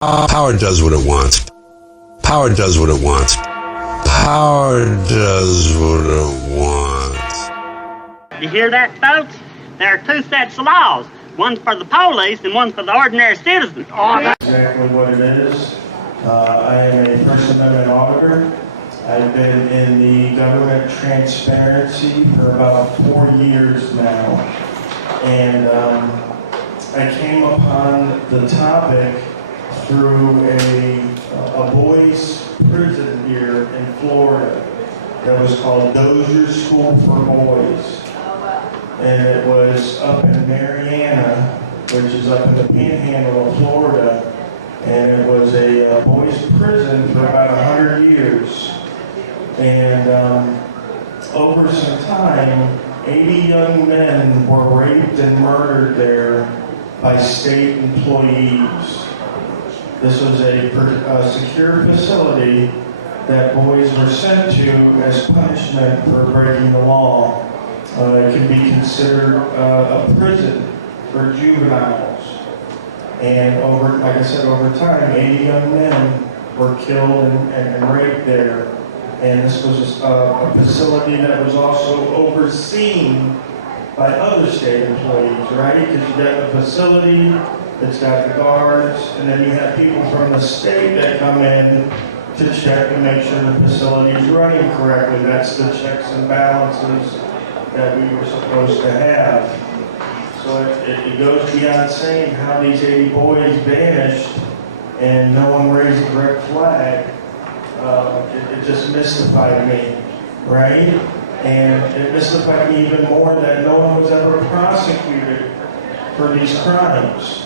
Power does what it wants. Power does what it wants. Power does what it wants. You hear that, folks? There are two sets of laws. One for the police and one for the ordinary citizen. Exactly what it is. I am a First Amendment auditor. I've been in the government transparency for about 4 years now. And I came upon the topic through a boys' prison here in Florida that was called Dozier School for Boys. And it was up in Mariana, which is up in the panhandle of Florida. And it was a boys' prison for about 100 years. And over some time, 80 young men were raped and murdered there by state employees. This was a secure facility that boys were sent to as punishment for breaking the law. It can be considered a prison for juveniles. And like I said, over time, 80 young men were killed and raped there. And this was a facility that was also overseen by other state employees, right? Because you got the facility, it's got the guards, and then you have people from the state that come in to check and make sure the facility is running correctly. That's the checks and balances that we were supposed to have. So it goes beyond saying how these 80 boys vanished and no one raised the red flag. It just mystified me, right? And it mystified me even more that no one was ever prosecuted for these crimes.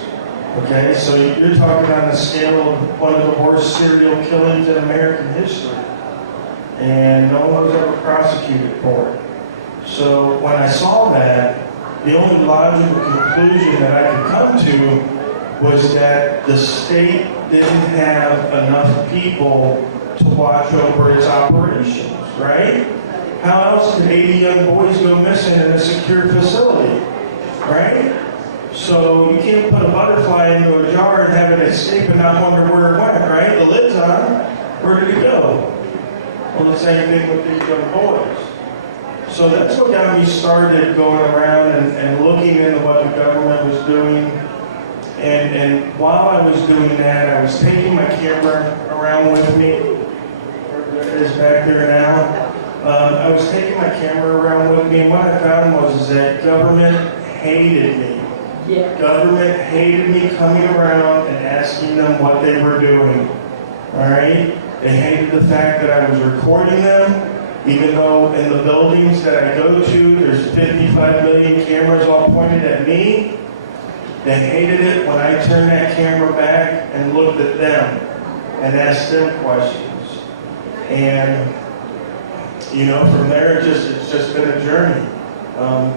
Okay, so you're talking on the scale of one of the worst serial killings in American history. And no one was ever prosecuted for it. So when I saw that, the only logical conclusion that I could come to was that the state didn't have enough people to watch over its operations, right? How else can 80 young boys go missing in a secure facility, right? So you can't put a butterfly into a jar and have it escape and not wonder where it went, right? The lid's on. Where did it go? Well, the same thing with these young boys. So that's what got me started going around and looking into what the government was doing. And while I was doing that, I was taking my camera around with me. It is back there now. I was taking my camera around with me, and what I found was that government hated me. Yeah. Government hated me coming around and asking them what they were doing. All right? They hated the fact that I was recording them, even though in the buildings that I go to, there's 55 million cameras all pointed at me. They hated it when I turned that camera back and looked at them and asked them questions. And, you know, from there, it's just been a journey.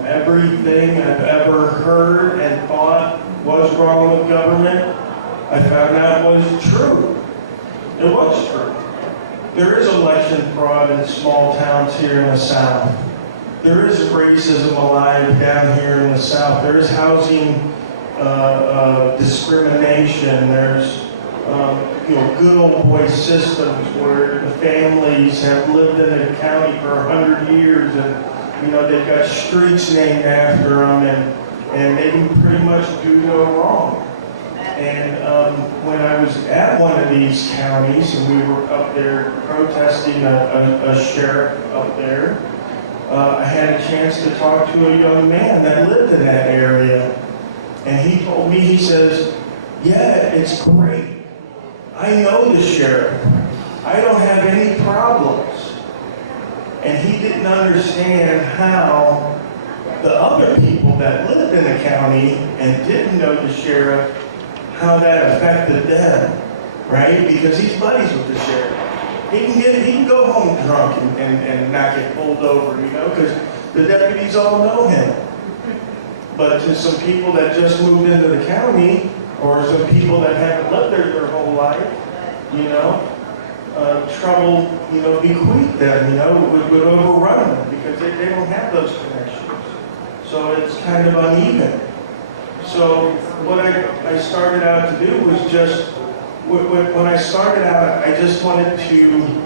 Everything I've ever heard and thought was wrong with government, I found out was true. It was true. There is election fraud in small towns here in the South. There is racism alive down here in the South. There is housing discrimination. There's good old boy systems where the families have lived in the county for 100 years and they've got streets named after them and they can pretty much do no wrong. And when I was at one of these counties and we were up there protesting a sheriff up there, I had a chance to talk to a young man that lived in that area. And he told me, he says, yeah, it's great. I know the sheriff. I don't have any problems. And he didn't understand how the other people that lived in the county and didn't know the sheriff, how that affected them, right? Because he's buddies with the sheriff. He can go home drunk and not get pulled over, because the deputies all know him. But to some people that just moved into the county, or some people that haven't lived there their whole life, trouble, bequeath them, would overrun them because they don't have those connections. So it's kind of uneven. So what I started out to do was just When I started out, I just wanted to,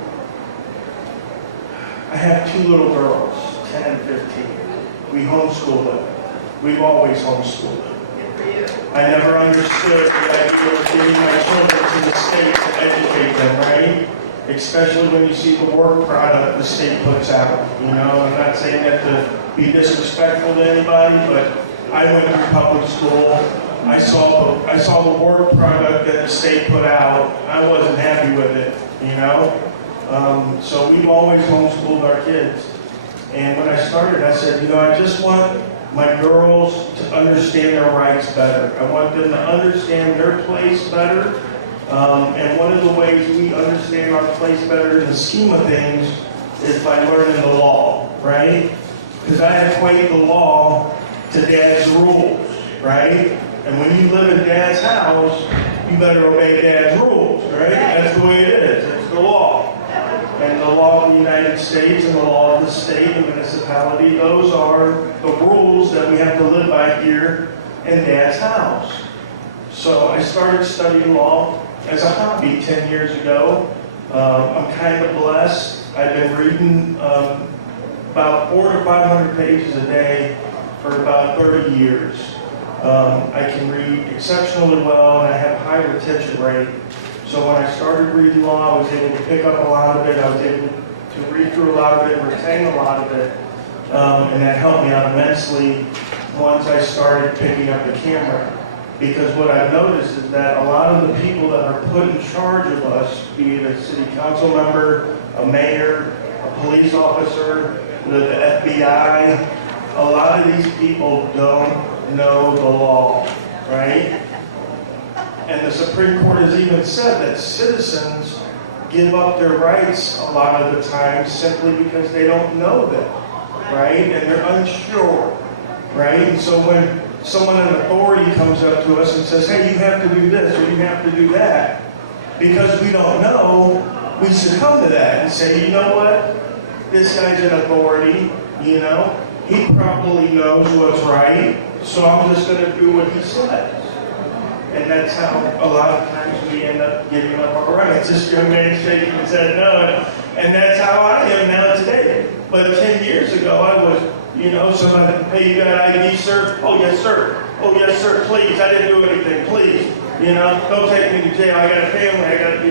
I have 2 little girls, 10 and 15. We homeschool them. We've always homeschooled them. I never understood the idea of giving my children to the state to educate them, right? Especially when you see the work product the state puts out. You know, I'm not saying that to be disrespectful to anybody, but I went through public school. I saw the work product that the state put out. I wasn't happy with it, you know? So we've always homeschooled our kids. And when I started, I said, you know, I just want my girls to understand their rights better. I want them to understand their place better. And one of the ways we understand our place better in the scheme of things is by learning the law, right? Because I equate the law to Dad's rules, right? And when you live in Dad's house, you better obey Dad's rules, right? That's the way it is. It's the law. And the law of the United States and the law of the state and municipality, those are the rules that we have to live by here in Dad's house. So I started studying law as a hobby 10 years ago. I'm kind of blessed. I've been reading about 400 to 500 pages a day for about 30 years. I can read exceptionally well, and I have a high retention rate. So when I started reading law, I was able to pick up a lot of it. I was able to read through a lot of it and retain a lot of it. And that helped me out immensely once I started picking up the camera. Because what I've noticed is that a lot of the people that are put in charge of us, be it a city council member, a mayor, a police officer, the FBI, a lot of these people don't know the law, right? And the Supreme Court has even said that citizens give up their rights a lot of the time simply because they don't know them, right? And they're unsure, right? And so when someone in authority comes up to us and says, hey, you have to do this or you have to do that, because we don't know, we succumb to that and say, you know what? This guy's in authority, you know? He probably knows what's right, so I'm just going to do what he says. And that's how a lot of times we end up giving up our rights. This young man shaking his head no, and that's how I am now today. But 10 years ago, I was, you know, somebody, hey, you got ID, sir? Oh, yes, sir. Oh, yes, sir, please. I didn't do anything, please. You know, don't take me to jail. I got a family.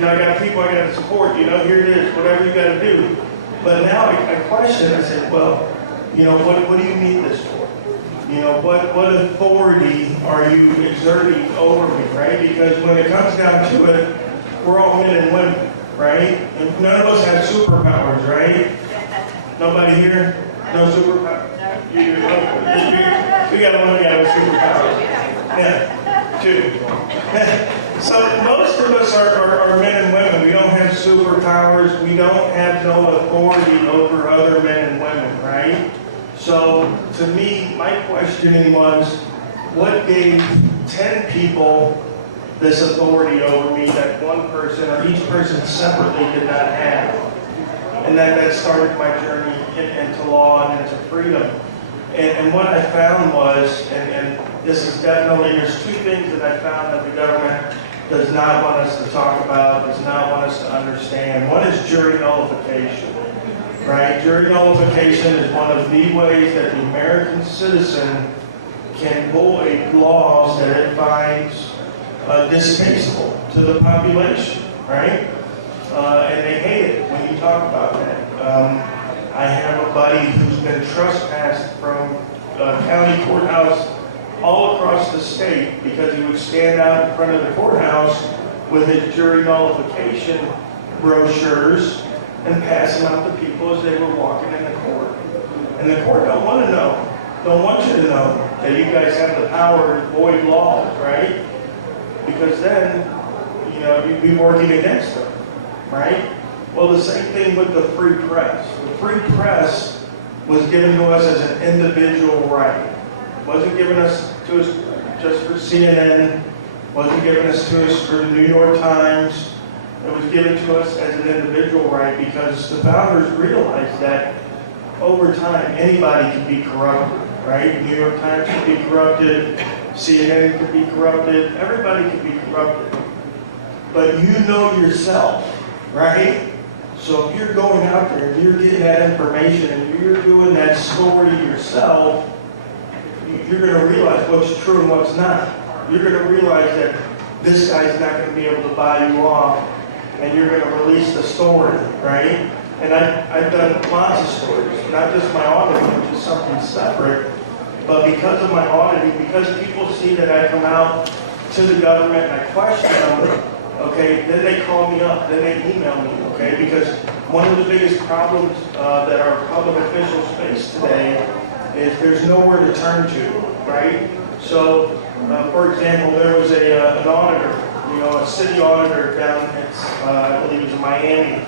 I got people I got to support. You know, here it is, whatever you got to do. But now I question, I say, well, you know, what do you need this for? You know, what authority are you exerting over me, right? Because when it comes down to it, we're all men and women, right? And none of us have superpowers, right? Nobody here? No superpowers? You do? We got one guy with superpowers. Yeah, 2. So most of us are men and women. We don't have superpowers. We don't have no authority over other men and women, right? So, to me, my questioning was, what gave 10 people this authority over me that one person or each person separately did not have? And that started my journey into law and into freedom. And what I found was, and this is definitely, there's 2 things that I found that the government does not want us to talk about, does not want us to understand. One is jury nullification. Right? Jury nullification is one of the ways that the American citizen can void laws that it finds distasteful to the population, right? And they hate it when you talk about that. I have a buddy who's been trespassed from a county courthouse all across the state because he would stand out in front of the courthouse with his jury nullification brochures and pass them out to people as they were walking in the court. And the court don't want to know, don't want you to know that you guys have the power to void laws, right? Because then, you know, you'd be working against them, right? Well, the same thing with the free press. The free press was given to us as an individual right. It wasn't given us to us just for CNN, wasn't given us to us for the New York Times. It was given to us as an individual right because the founders realized that over time anybody can be corrupted, right? The New York Times can be corrupted, CNN can be corrupted, everybody can be corrupted. but you know yourself, right? So if you're going out there and you're getting that information and you're doing that story yourself, you're going to realize what's true and what's not. You're going to realize that this guy's not going to be able to buy you off, and you're going to release the story, right? And I've done lots of stories, not just my auditing, which is something separate, but because of my auditing, because people see that I come out to the government and I question them, okay, then they call me up, then they email me, okay? Because one of the biggest problems that our public officials face today is there's nowhere to turn to, right? So, for example, there was an auditor, a city auditor down at, I believe it was in Miami,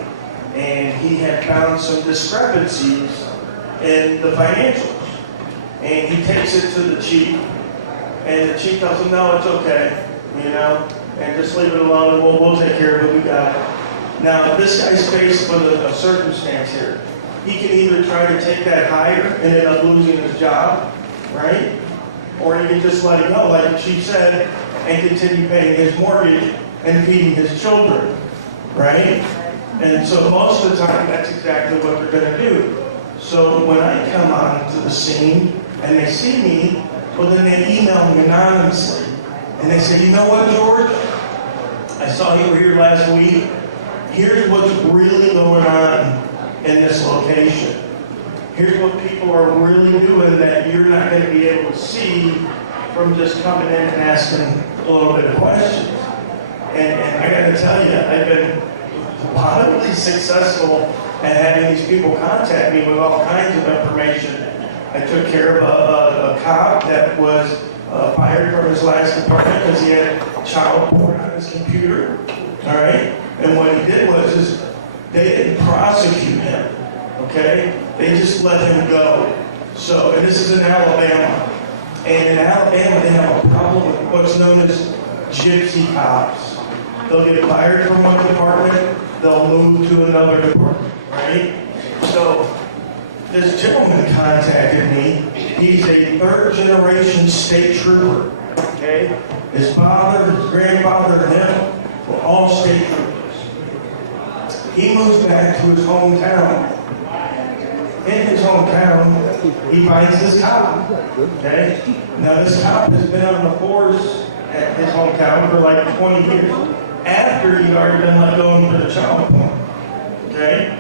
and he had found some discrepancies in the financials. And he takes it to the chief, and the chief tells him, no, it's okay, and just leave it alone, and we'll take care of it, we got it. Now, this guy's faced with a circumstance here. He can either try to take that higher and end up losing his job, right? Or he can just let it go, like the chief said, and continue paying his mortgage and feeding his children, right? And so most of the time, that's exactly what they're going to do. So when I come onto the scene and they see me, well, then they email me anonymously. And they say, you know what, George? I saw you were here last week. Here's what's really going on in this location. Here's what people are really doing that you're not going to be able to see from just coming in and asking a little bit of questions. And I got to tell you, I've been wildly successful at having these people contact me with all kinds of information. I took care of a cop that was fired from his last department because he had child porn on his computer. All right? And what he did was they didn't prosecute him. Okay? They just let him go. So, and this is in Alabama. And in Alabama, they have a problem with what's known as gypsy cops. They'll get fired from one department, they'll move to another department, right? So, this gentleman contacted me. He's a third-generation state trooper, okay? His father, his grandfather, and him were all state troopers. He moves back to his hometown. In his hometown, he finds this cop, okay? Now, this cop has been on the force at his hometown for like 20 years, after he'd already been let go for the child porn, okay?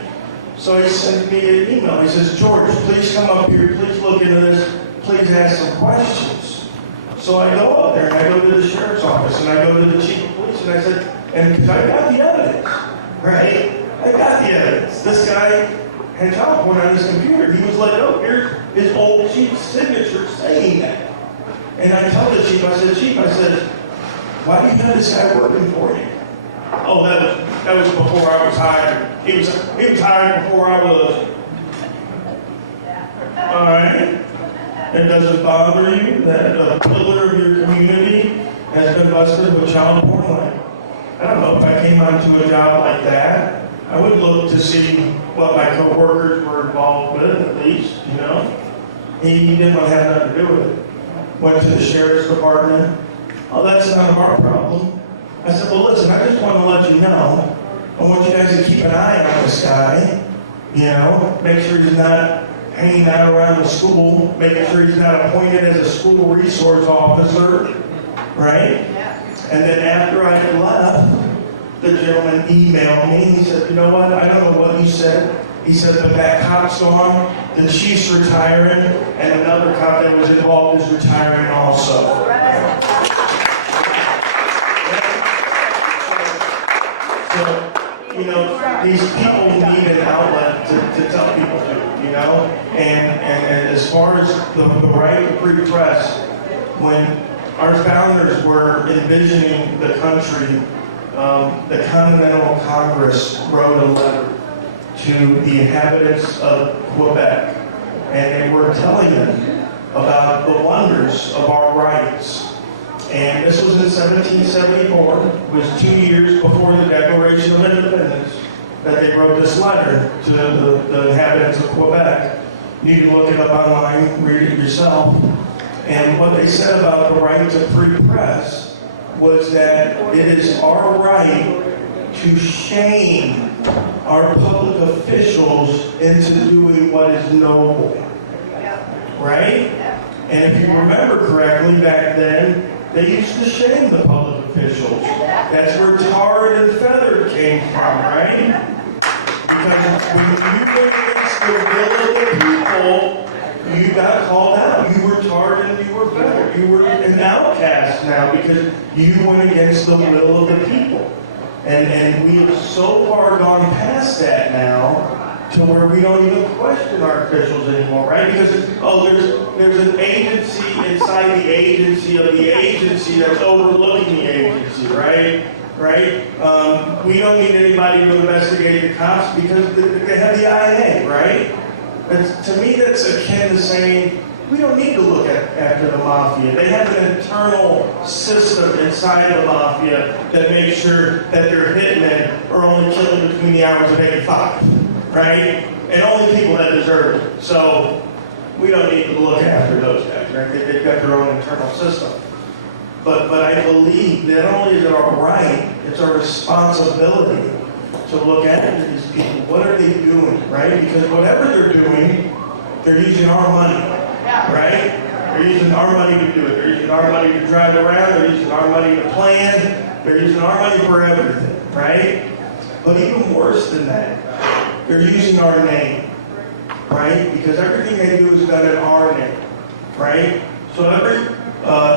So he sends me an email. He says, George, please come up here, please look into this, please ask some questions. So I go up there, and I go to the sheriff's office, and I go to the chief of police, and I said, and because I got the evidence, right? I got the evidence. This guy had child porn on his computer. He was let go. Here's his old chief's signature saying that. And I tell the chief, I said, Chief, why do you have this guy working for you? Oh, that was before I was hired. He was hired before I was. All right. It doesn't bother you that a pillar of your community has been busted with child porn? Like, I don't know if I came onto a job like that. I would look to see what my coworkers were involved with, at least, He didn't want to have nothing to do with it. Went to the sheriff's department. Oh, that's none of our problem. I said, well, listen, I just want to let you know, I want you guys to keep an eye on this guy, make sure he's not hanging out around the school, making sure he's not appointed as a school resource officer, right? And then after I had left, the gentleman emailed me, and he said, you know what, I don't know what he said. He said that cop's gone, the chief's retiring, and another cop that was involved is retiring also. So, these people need an outlet to tell people to, And as far as the right to free press, when our founders were envisioning the country, the Continental Congress wrote a letter to the inhabitants of Quebec, and they were telling them about the wonders of our rights. And this was in 1774, it was 2 years before the Declaration of Independence, that they wrote this letter to the inhabitants of Quebec. You can look it up online, read it yourself. And what they said about the right to free press was that it is our right to shame our public officials into doing what is noble. Right? And if you remember correctly, back then, they used to shame the public officials. That's where tarred and feathered came from, right? Because when you went against the will of the people, you got called out. You were tarred and you were feathered. You were an outcast now because you went against the will of the people. And we have so far gone past that now to where we don't even question our officials anymore, right? Because there's an agency inside the agency of the agency that's overlooking the agency, right? Right? We don't need anybody to investigate the cops because they have the IA, right? To me, that's akin to saying we don't need to look after the mafia. They have an internal system inside the mafia that makes sure that their hitmen are only killing between the hours of 8 and 5. Right? And only people that deserve it. So we don't need to look after those guys, right? They've got their own internal system. But I believe that not only is it our right, it's our responsibility to look after these people. What are they doing, right? Because whatever they're doing, they're using our money, right? They're using our money to do it. They're using our money to drive around. They're using our money to plan. They're using our money for everything, right? But even worse than that, they're using our name, right? Because everything they do is done in our name, right? So every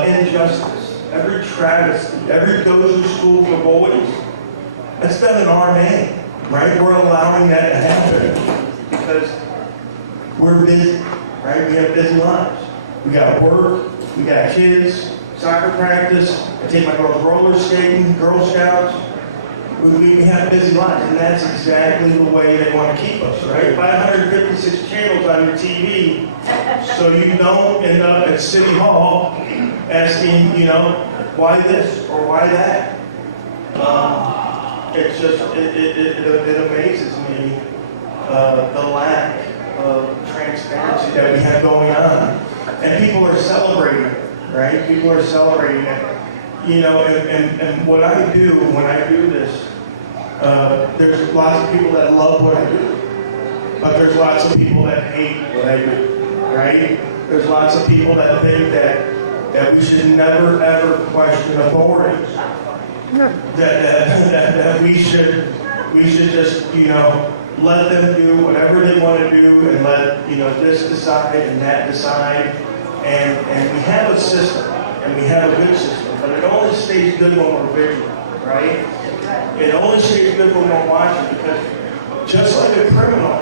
injustice, every travesty, every goes to school for boys, that's done in our name, right? We're allowing that to happen because we're busy, right? We have busy lives. We got work, we got kids, soccer practice, I take my girls roller skating, Girl Scouts. We have busy lives, and that's exactly the way they want to keep us, right? 556 channels on your TV, so you don't end up at City Hall asking, why this or why that. It's just, it amazes me the lack of transparency that we have going on. And people are celebrating it, right? People are celebrating it. And what I do when I do this, there's lots of people that love what I do, but there's lots of people that hate what I do, right? There's lots of people that think that we should never ever question authorities. That we should just let them do whatever they want to do and let this decide and that decide. And we have a system and we have a good system, but it only stays good when we're vigilant, right? It only stays good when we're watching because just like a criminal,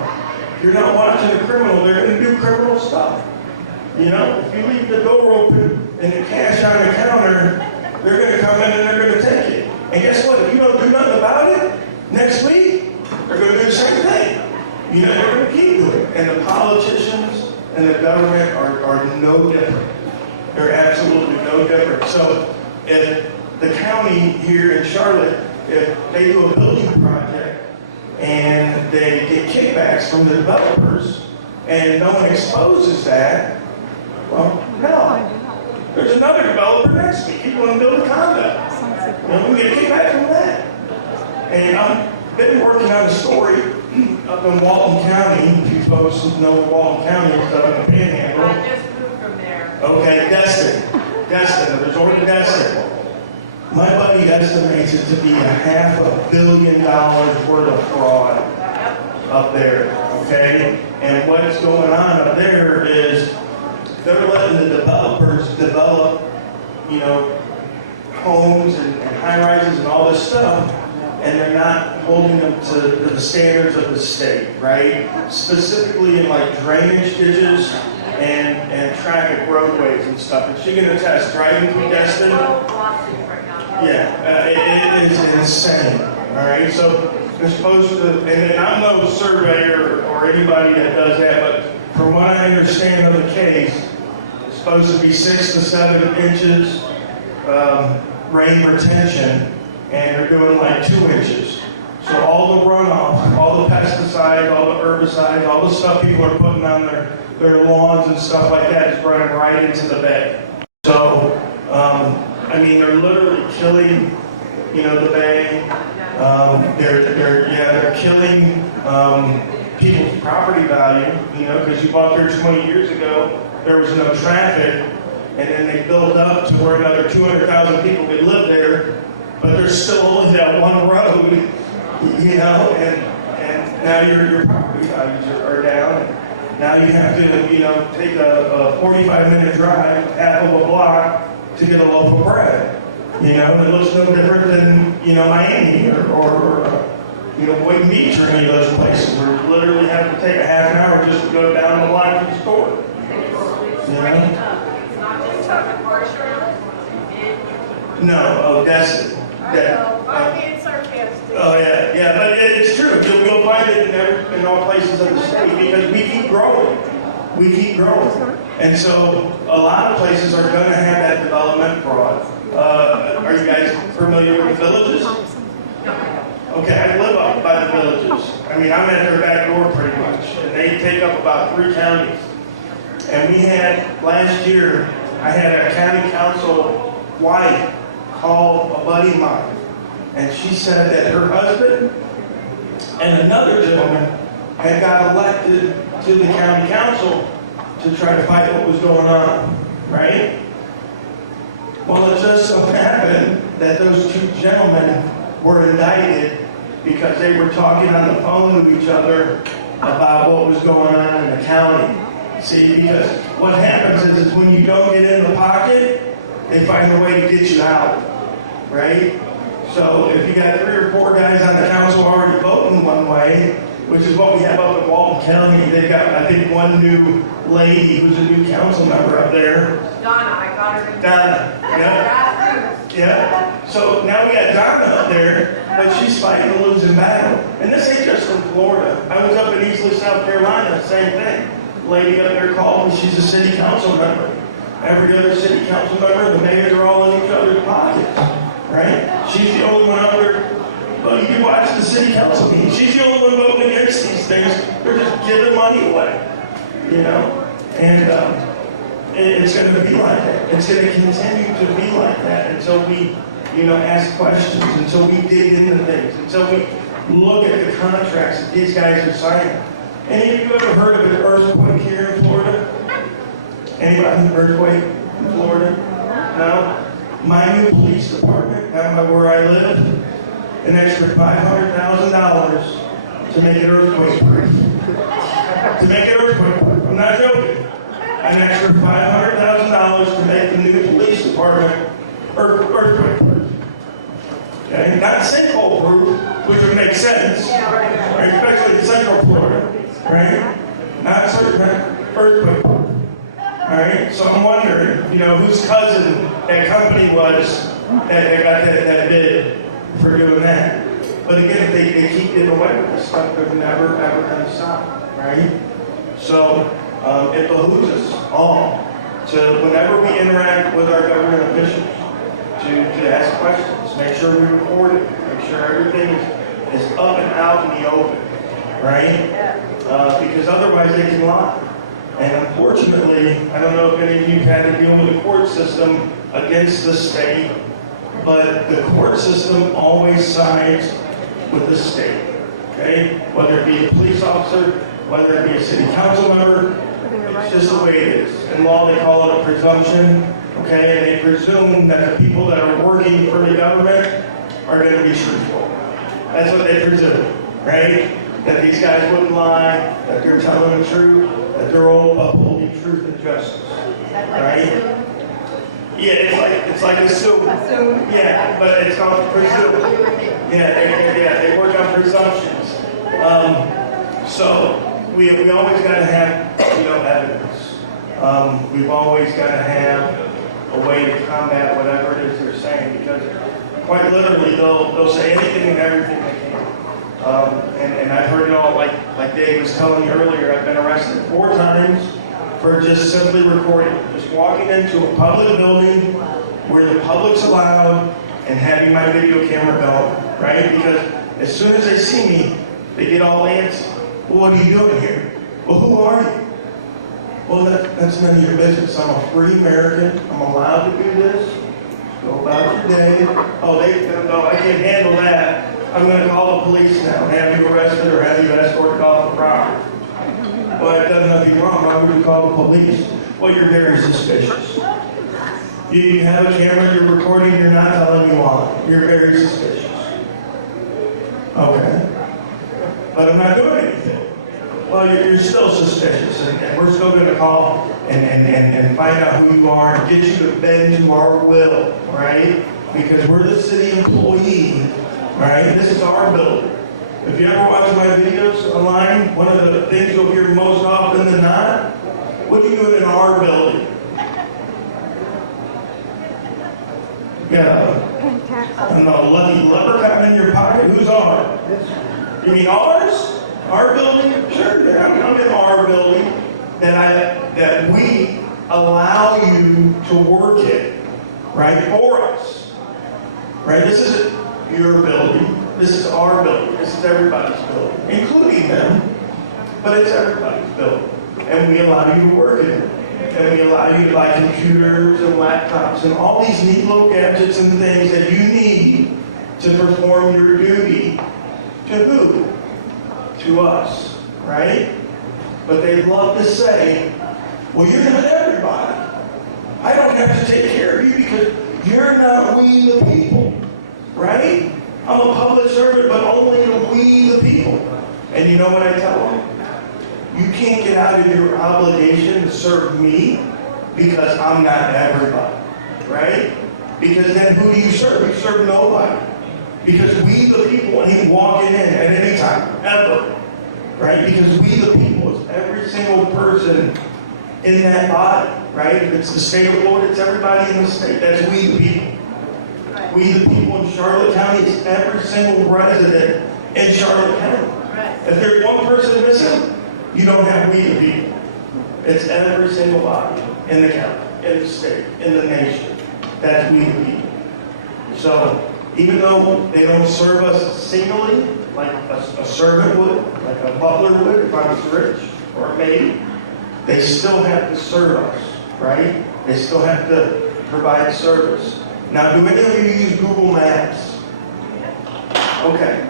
if you're not watching a criminal, they're going to do criminal stuff. If you leave the door open and the cash on the counter, they're going to come in and they're going to take it. And guess what? If you don't do nothing about it, next week, they're going to do the same thing. They're going to keep doing it. And the politicians and the government are no different. They're absolutely no different. So if the county here in Charlotte, if they do a building project and they get kickbacks from the developers and no one exposes that, well, no. There's another developer next week. He's going to build a condo. And we get a kickback from that. And I've been working on a story up in Walton County. If you folks know where Walton County is, up in the Panhandle. I just moved from there. Okay, Destin, the resort in Destin. My buddy estimates it to be $500 million worth of fraud up there, okay? And what's going on up there is they're letting the developers develop, homes and high-rises and all this stuff, and they're not holding them to the standards of the state, right? Specifically in like drainage ditches and traffic roadways and stuff. And she can attest, driving through Destin, it is insane, all right? So they're supposed to, and I'm no surveyor or anybody that does that, but from what I understand of the case, it's supposed to be 6 to 7 inches rain retention, and they're doing like 2 inches. So all the runoff, all the pesticides, all the herbicides, all the stuff people are putting on their lawns and stuff like that is running right into the bay. So I mean, they're literally killing, the bay. They're killing people's property value, because you bought there 20 years ago, there was no traffic, and then they built up to where another 200,000 people could live there, but there's still only that one road, and now your property values are down. Now you have to, take a 45-minute drive, half of a block, to get a loaf of bread. And it looks no different than, Miami or Boynton Beach or any of those places where you literally have to take a half an hour just to go down the block to the store. No, that's I'm being sarcastic. Oh yeah, but it's true. You'll find it in all places of the state because we keep growing. And so a lot of places are going to have that development fraud. Are you guys familiar with the villages? Okay, I live up by the villages. I mean, I'm at their back door pretty much. And they take up about 3 counties. And we had, last year, I had a county council wife call a buddy of mine. And she said that her husband and another gentleman had got elected to the county council to try to fight what was going on, right? Well, it just so happened that those 2 gentlemen were indicted because they were talking on the phone to each other about what was going on in the county. See, because what happens is when you don't get in the pocket, they find a way to get you out, right? So if you got 3 or 4 guys on the council already voting one way, which is what we have up in Walton County, they got, I think, one new lady who's a new council member up there. Donna, I got her. Donna, yeah. So now we got Donna up there, but she's fighting a losing battle. And this ain't just from Florida. I was up in Eastleigh, South Carolina, same thing. Lady up there called me, she's a city council member. Every other city council member, the mayors are all in each other's pockets, right? She's the only one out there. Well, you can watch the city council meeting. She's the only one voting against these things. They're just giving money away, And it's going to be like that. It's going to continue to be like that until we, ask questions, until we dig into things, until we look at the contracts that these guys are signing. Any of you ever heard of an earthquake here in Florida? Anybody heard of an earthquake in Florida? No? My new police department, down by where I live, an extra $500,000 to make it earthquake-proof. To make it earthquake-proof. I'm not joking. An extra $500,000 to make the new police department earthquake-proof. Okay? Not sinkhole-proof, which would make sense. Right? Especially in Central Florida. Right? Not earthquake-proof. All right? So I'm wondering, whose cousin that company was that got that bid for doing that. But again, they keep getting away with this stuff. They're never, ever going to stop, right? So it behooves us all to, whenever we interact with our government officials, to ask questions, make sure we record it, make sure everything is up and out in the open, right? Because otherwise they can lie. And unfortunately, I don't know if any of you have had to deal with the court system against the state, but the court system always sides with the state, okay? Whether it be a police officer, whether it be a city council member, it's just the way it is. In law, they call it a presumption, okay? And they presume that the people that are working for the government are going to be truthful. That's what they presume, right? That these guys wouldn't lie, that they're telling the truth, that they're all upholding truth and justice, right? Yeah, it's like assume. Yeah, but it's called presume. Yeah, they work on presumptions. So we always got to have evidence. We've always got to have a way to combat whatever it is they're saying, because quite literally they'll say anything and everything they can. And I've heard it all, like Dave was telling you earlier. I've been arrested 4 times for just simply recording, just walking into a public building where the public's allowed and having my video camera going, right? Because as soon as they see me, they get all antsy. Well, what are you doing here? Well, who are you? Well, that's none of your business. I'm a free American. I'm allowed to do this. Go about your day. Oh, no, I can't handle that. I'm going to call the police now and have you arrested or have you escorted off the property. Well, I've done nothing wrong. Why would you call the police? Well, you're very suspicious. You have a camera, you're recording, you're not telling me why. You're very suspicious. Okay. But I'm not doing anything. Well, you're still suspicious, and we're still going to call and find out who you are and get you to bend to our will, right? Because we're the city employee, right? This is our building. If you ever watch my videos online, one of the things you'll hear most often than not, what are you doing in our building? Yeah, I don't know, lucky leprechaun in your pocket? Who's ours? You mean ours? Our building? Sure, I'm in our building that we allow you to work in, right, for us. Right? This isn't your building. This is our building. This is everybody's building, including them, but it's everybody's building. And we allow you to work in it. And we allow you to buy computers and laptops and all these neat little gadgets and things that you need to perform your duty. To who? To us, right? But they love to say, well, you're not everybody. I don't have to take care of you because you're not we the people, right? I'm a public servant, but only to we the people. And you know what I tell them? You can't get out of your obligation to serve me because I'm not everybody, right? Because then who do you serve? You serve nobody. Because we the people ain't walking in at any time, ever, right? Because we the people is every single person in that body, right? If it's the state of Florida, it's everybody in the state. That's we the people. We the people in Charlotte County is every single resident in Charlotte County. If there's one person missing, you don't have we the people. It's every single body in the county, in the state, in the nation. That's we the people. So even though they don't serve us singly, like a servant would, like a butler would if I was rich, or a maid, they still have to serve us, right? They still have to provide service. Now, do any of you use Google Maps? Okay.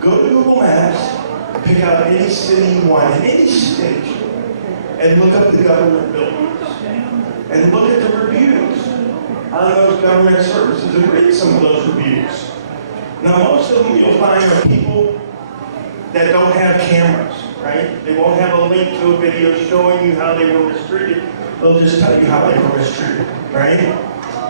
Go to Google Maps, pick out any city you want in any state, and look up the government buildings. And look at the reviews on those government services and read some of those reviews. Now, most of them you'll find are people that don't have cameras, right? They won't have a link to a video showing you how they were mistreated. They'll just tell you how they were mistreated, right?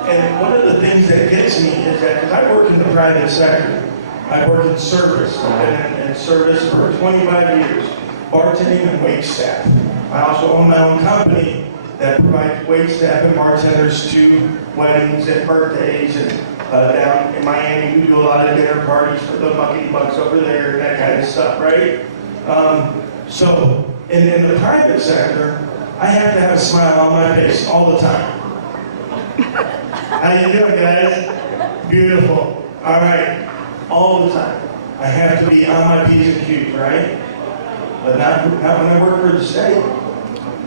And one of the things that gets me is that, because I work in the private sector, I work in service. I've been in service for 25 years, bartending and wait staff. I also own my own company that provides wait staff and bartenders to weddings and birthdays, and down in Miami we do a lot of dinner parties for the Bucky Bucks over there and that kind of stuff, right? So in the private sector, I have to have a smile on my face all the time. How you doing, guys? Beautiful. All right. All the time. I have to be on my P's and Q's, right? But not when I work for the state.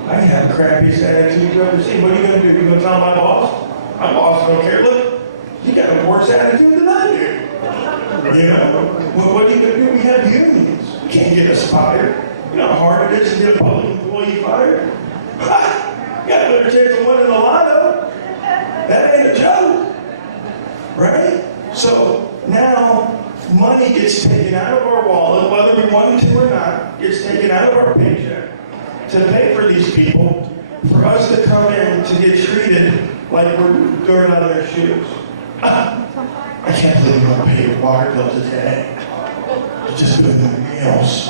I have the crappiest attitude you've ever seen. What are you going to do? You going to tell my boss? My boss don't care. Look, you got a worse attitude than I do. You know? What are you going to do? We have unions. You can't get us fired. You know how hard it is to get a public employee fired? You got a better chance of winning the lotto. That ain't a joke. Right? So now money gets taken out of our wallet, whether we want to or not, gets taken out of our paycheck to pay for these people, for us to come in to get treated like we're dirt out of their shoes. I can't believe you're going to pay your water bill today. You're just doing the meals.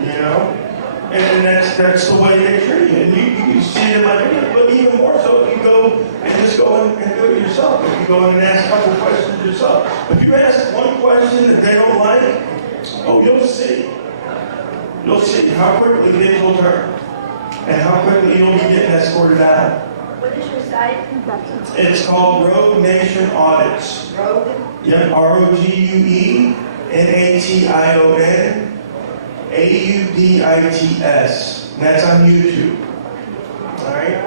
You know? And that's the way they treat you. And you see it in my video, but even more so if you go and just go and do it yourself. If you go in and ask a couple questions yourself. If you ask one question that they don't like, oh, you'll see. You'll see how quickly things will turn. And how quickly you'll be getting escorted out. What is your site? It's called Rogue Nation Audits. Rogue? Yep, ROGUE NATION AUDITS. And that's on YouTube. Alright?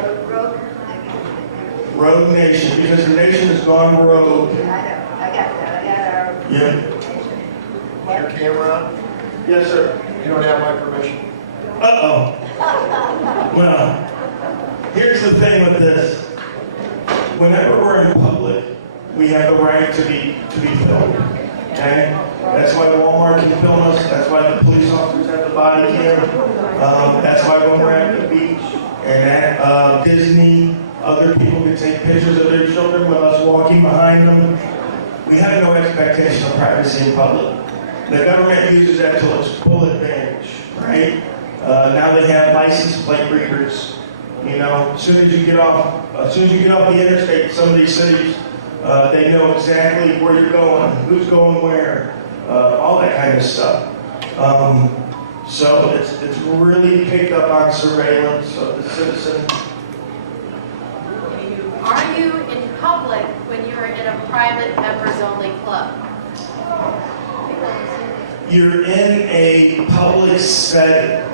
Rogue Nation, because the nation has gone rogue. I know, I got that, I got our. Yeah. Your camera on? Yes, sir. You don't have my permission. Uh-oh. Well, here's the thing with this. Whenever we're in public, we have the right to be filmed. Okay? That's why Walmart can film us. That's why the police officers have the body cam. That's why when we're at the beach and at Disney, other people can take pictures of their children with us walking behind them. We have no expectation of privacy in public. The government uses that to its full advantage, right? Now they have license plate readers. You know, as soon as you get off the interstate, some of these cities, they know exactly where you're going, who's going where, all that kind of stuff. So it's really picked up on surveillance of the citizen. Are you in public when you're in a private members-only club? You're in a public setting,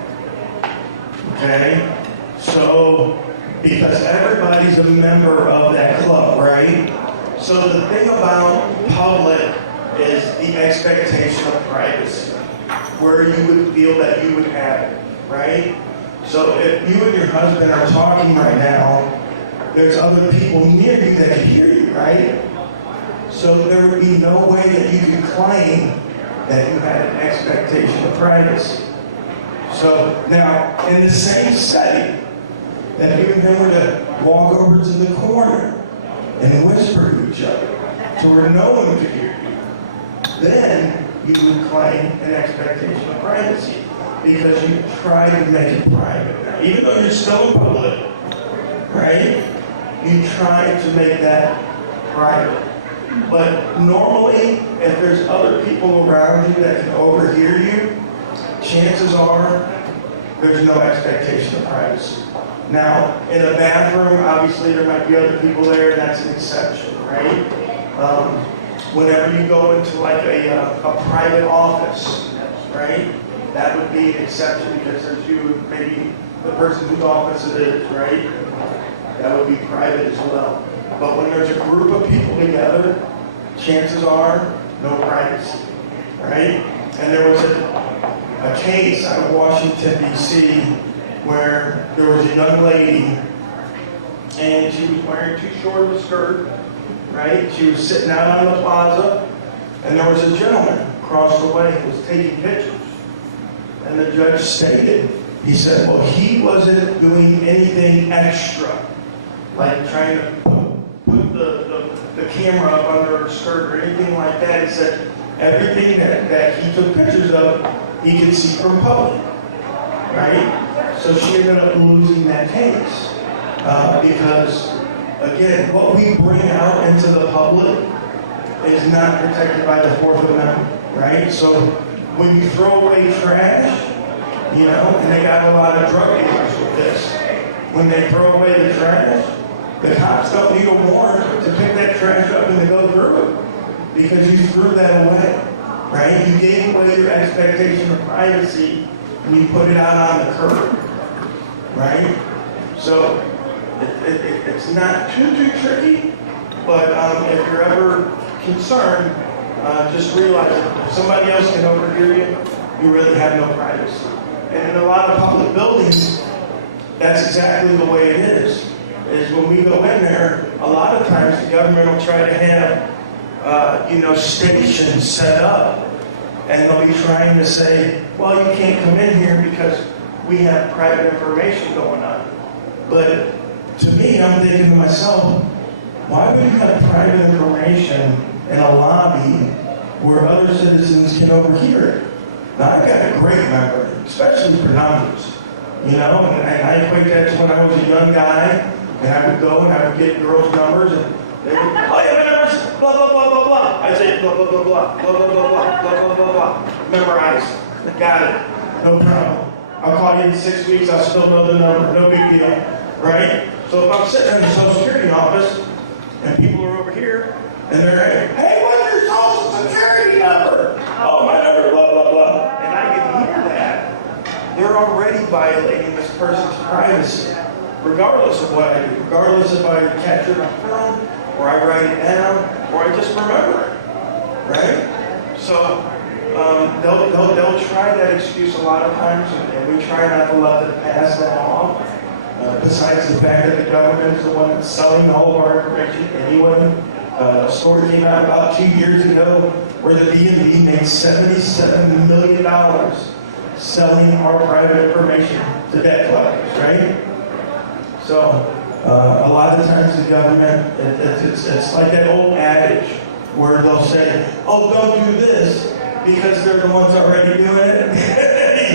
okay? So, because everybody's a member of that club, right? So the thing about public is the expectation of privacy, where you would feel that you would have it, right? So if you and your husband are talking right now, there's other people near you that can hear you, right? So there would be no way that you could claim that you had an expectation of privacy. So now, in the same setting, that you and him were to walk over to the corner and whisper to each other to where no one could hear you, then you would claim an expectation of privacy because you try to make it private. Now, even though you're still in public, right, you try to make that private. But normally, if there's other people around you that can overhear you, chances are there's no expectation of privacy. Now, in a bathroom, obviously there might be other people there, that's an exception, right? Whenever you go into like a private office, right? That would be an exception because there's you, maybe the person whose office it is, right? That would be private as well. But when there's a group of people together, chances are no privacy, right? And there was a case out of Washington, D.C., where there was a young lady, and she was wearing too short of a skirt, right? She was sitting out on the plaza, and there was a gentleman across the way who was taking pictures. And the judge stated, he said, well, he wasn't doing anything extra, like trying to put the camera up under her skirt or anything like that. He said everything that he took pictures of, he could see from public, right? So she ended up losing that case because, again, what we bring out into the public is not protected by the Fourth Amendment, right? So when you throw away trash, you know, and they got a lot of drug dealers with this, when they throw away the trash, the cops don't need a warrant to pick that trash up and to go through it because you threw that away, right? You gave away your expectation of privacy and you put it out on the curb. Right? So it's not too tricky, but if you're ever concerned, just realize that if somebody else can overhear you, you really have no privacy. And in a lot of public buildings, that's exactly the way it is when we go in there, a lot of times the government will try to have, stations set up, and they'll be trying to say, well, you can't come in here because we have private information going on. But to me, I'm thinking to myself, why would you have private information in a lobby where other citizens can overhear it? Now, I've got a great memory, especially for numbers, and I equate that to when I was a young guy, and I would go and I would get girls' numbers, and they would, oh yeah, my numbers, blah, blah, blah, blah, blah. I'd say blah, blah, blah, blah, blah, blah, blah, blah, blah, blah, blah, blah. Memorize. Got it. No problem. I'll call you in 6 weeks, I'll still know the number, no big deal, right? So if I'm sitting in the Social Security office, and people are over here, and they're like, hey, what's your Social Security number? Oh, my number, blah, blah, blah. And I can hear that. They're already violating this person's privacy. regardless of what I do, regardless if I capture it on film, or I write it down, or I just remember it, right? So they'll try that excuse a lot of times, and we try not to let them pass that off. Besides the fact that the government is the one that's selling all of our information anyway. A story came out about 2 years ago where the DMV made $77 million selling our private information to debt collectors, right? So a lot of times the government, it's like that old adage where they'll say, oh, don't do this because they're the ones already doing it.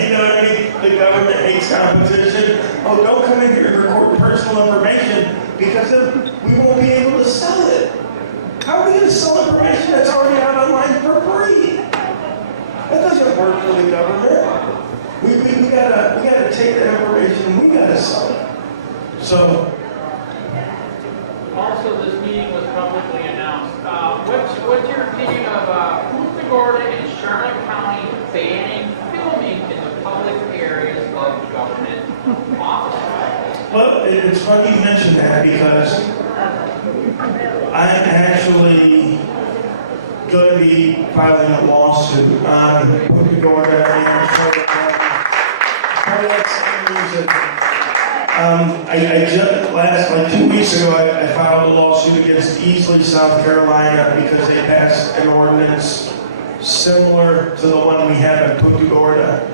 You know what I mean? The government hates competition. Oh, don't come in here and record personal information because then we won't be able to sell it. How are we going to sell information that's already out online for free? That doesn't work for the government. We gotta take that information and we gotta sell it. So. Also, this meeting was publicly announced. What's your opinion of Punta Gorda and Charlotte County banning filming in the public areas of government offices? Well, it's funny you mention that because I'm actually going to be filing a lawsuit on Punta Gorda and Charlotte County for that same reason. I just 2 weeks ago, I filed a lawsuit against Easley, South Carolina, because they passed an ordinance similar to the one we have in Punta Gorda.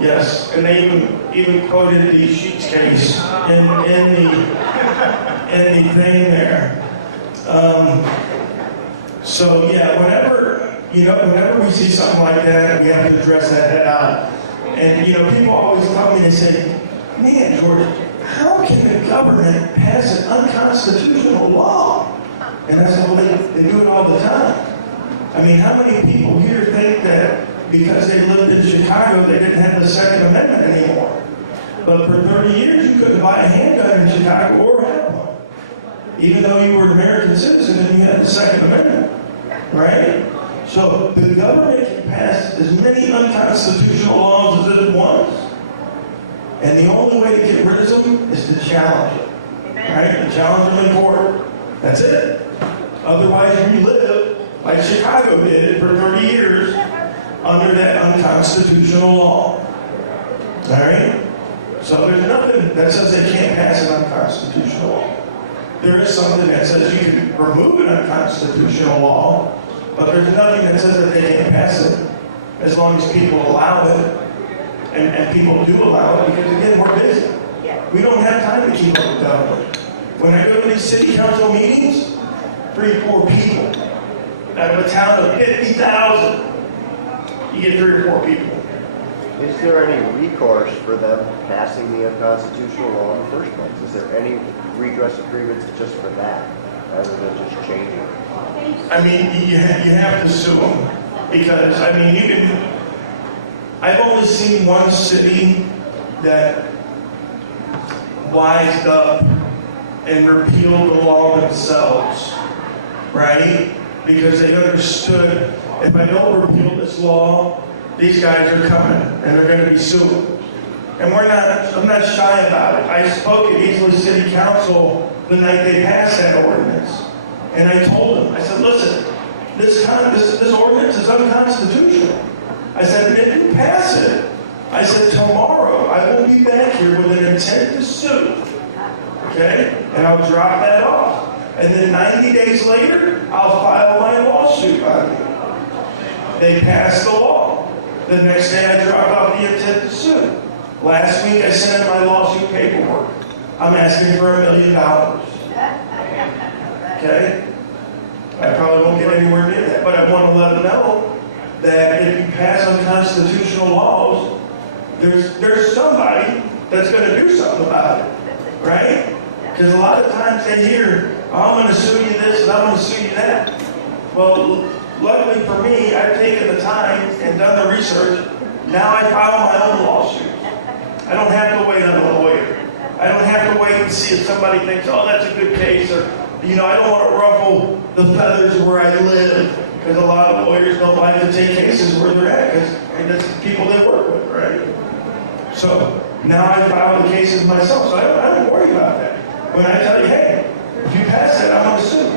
Yes, and they even quoted the Sheets case in the thing there. So yeah, whenever we see something like that, we have to address that head on. And people always tell me and say, man, George, how can the government pass an unconstitutional law? And I said, well, they do it all the time. I mean, how many people here think that because they lived in Chicago, they didn't have the Second Amendment anymore? But for 30 years, you couldn't buy a handgun in Chicago or have one. Even though you were an American citizen and you had the Second Amendment, right? So the government can pass as many unconstitutional laws as it wants. And the only way to get rid of them is to challenge it, right? To challenge them in court. That's it. Otherwise, we live like Chicago did for 30 years under that unconstitutional law. All right? So there's nothing that says they can't pass an unconstitutional law. There is something that says you can remove an unconstitutional law, but there's nothing that says that they can't pass it as long as people allow it. And people do allow it because, again, we're busy. We don't have time to keep up with government. When I go to these city council meetings, 3 or 4 people out of a town of 50,000, you get 3 or 4 people. Is there any recourse for them passing the unconstitutional law in the first place? Is there any redress agreements just for that, rather than just changing it? I mean, you have to sue them because, I mean, you can. I've only seen one city that wised up and repealed the law themselves, right? Because they understood, if I don't repeal this law, these guys are coming and they're going to be suing. And I'm not shy about it. I spoke at Easley City Council the night they passed that ordinance. And I told them, I said, listen, this ordinance is unconstitutional. I said, if you pass it, I said, tomorrow I will be back here with an intent to sue. Okay? And I'll drop that off. And then 90 days later, I'll file my lawsuit on you. They passed the law. The next day I dropped off the intent to sue. Last week I sent in my lawsuit paperwork. I'm asking for $1 million. Okay? I probably won't get anywhere near that, but I want to let them know that if you pass unconstitutional laws, there's somebody that's going to do something about it, right? Because a lot of times they hear, oh, I'm going to sue you this and I'm going to sue you that. Well, luckily for me, I've taken the time and done the research. Now I file my own lawsuit. I don't have to wait on a lawyer. I don't have to wait and see if somebody thinks, oh, that's a good case, or, I don't want to ruffle the feathers where I live. Because a lot of lawyers don't like to take cases where they're at, because that's the people they work with, right? So Now I file the cases myself, so I don't worry about that. When I tell you, hey, if you pass that, I'm going to sue.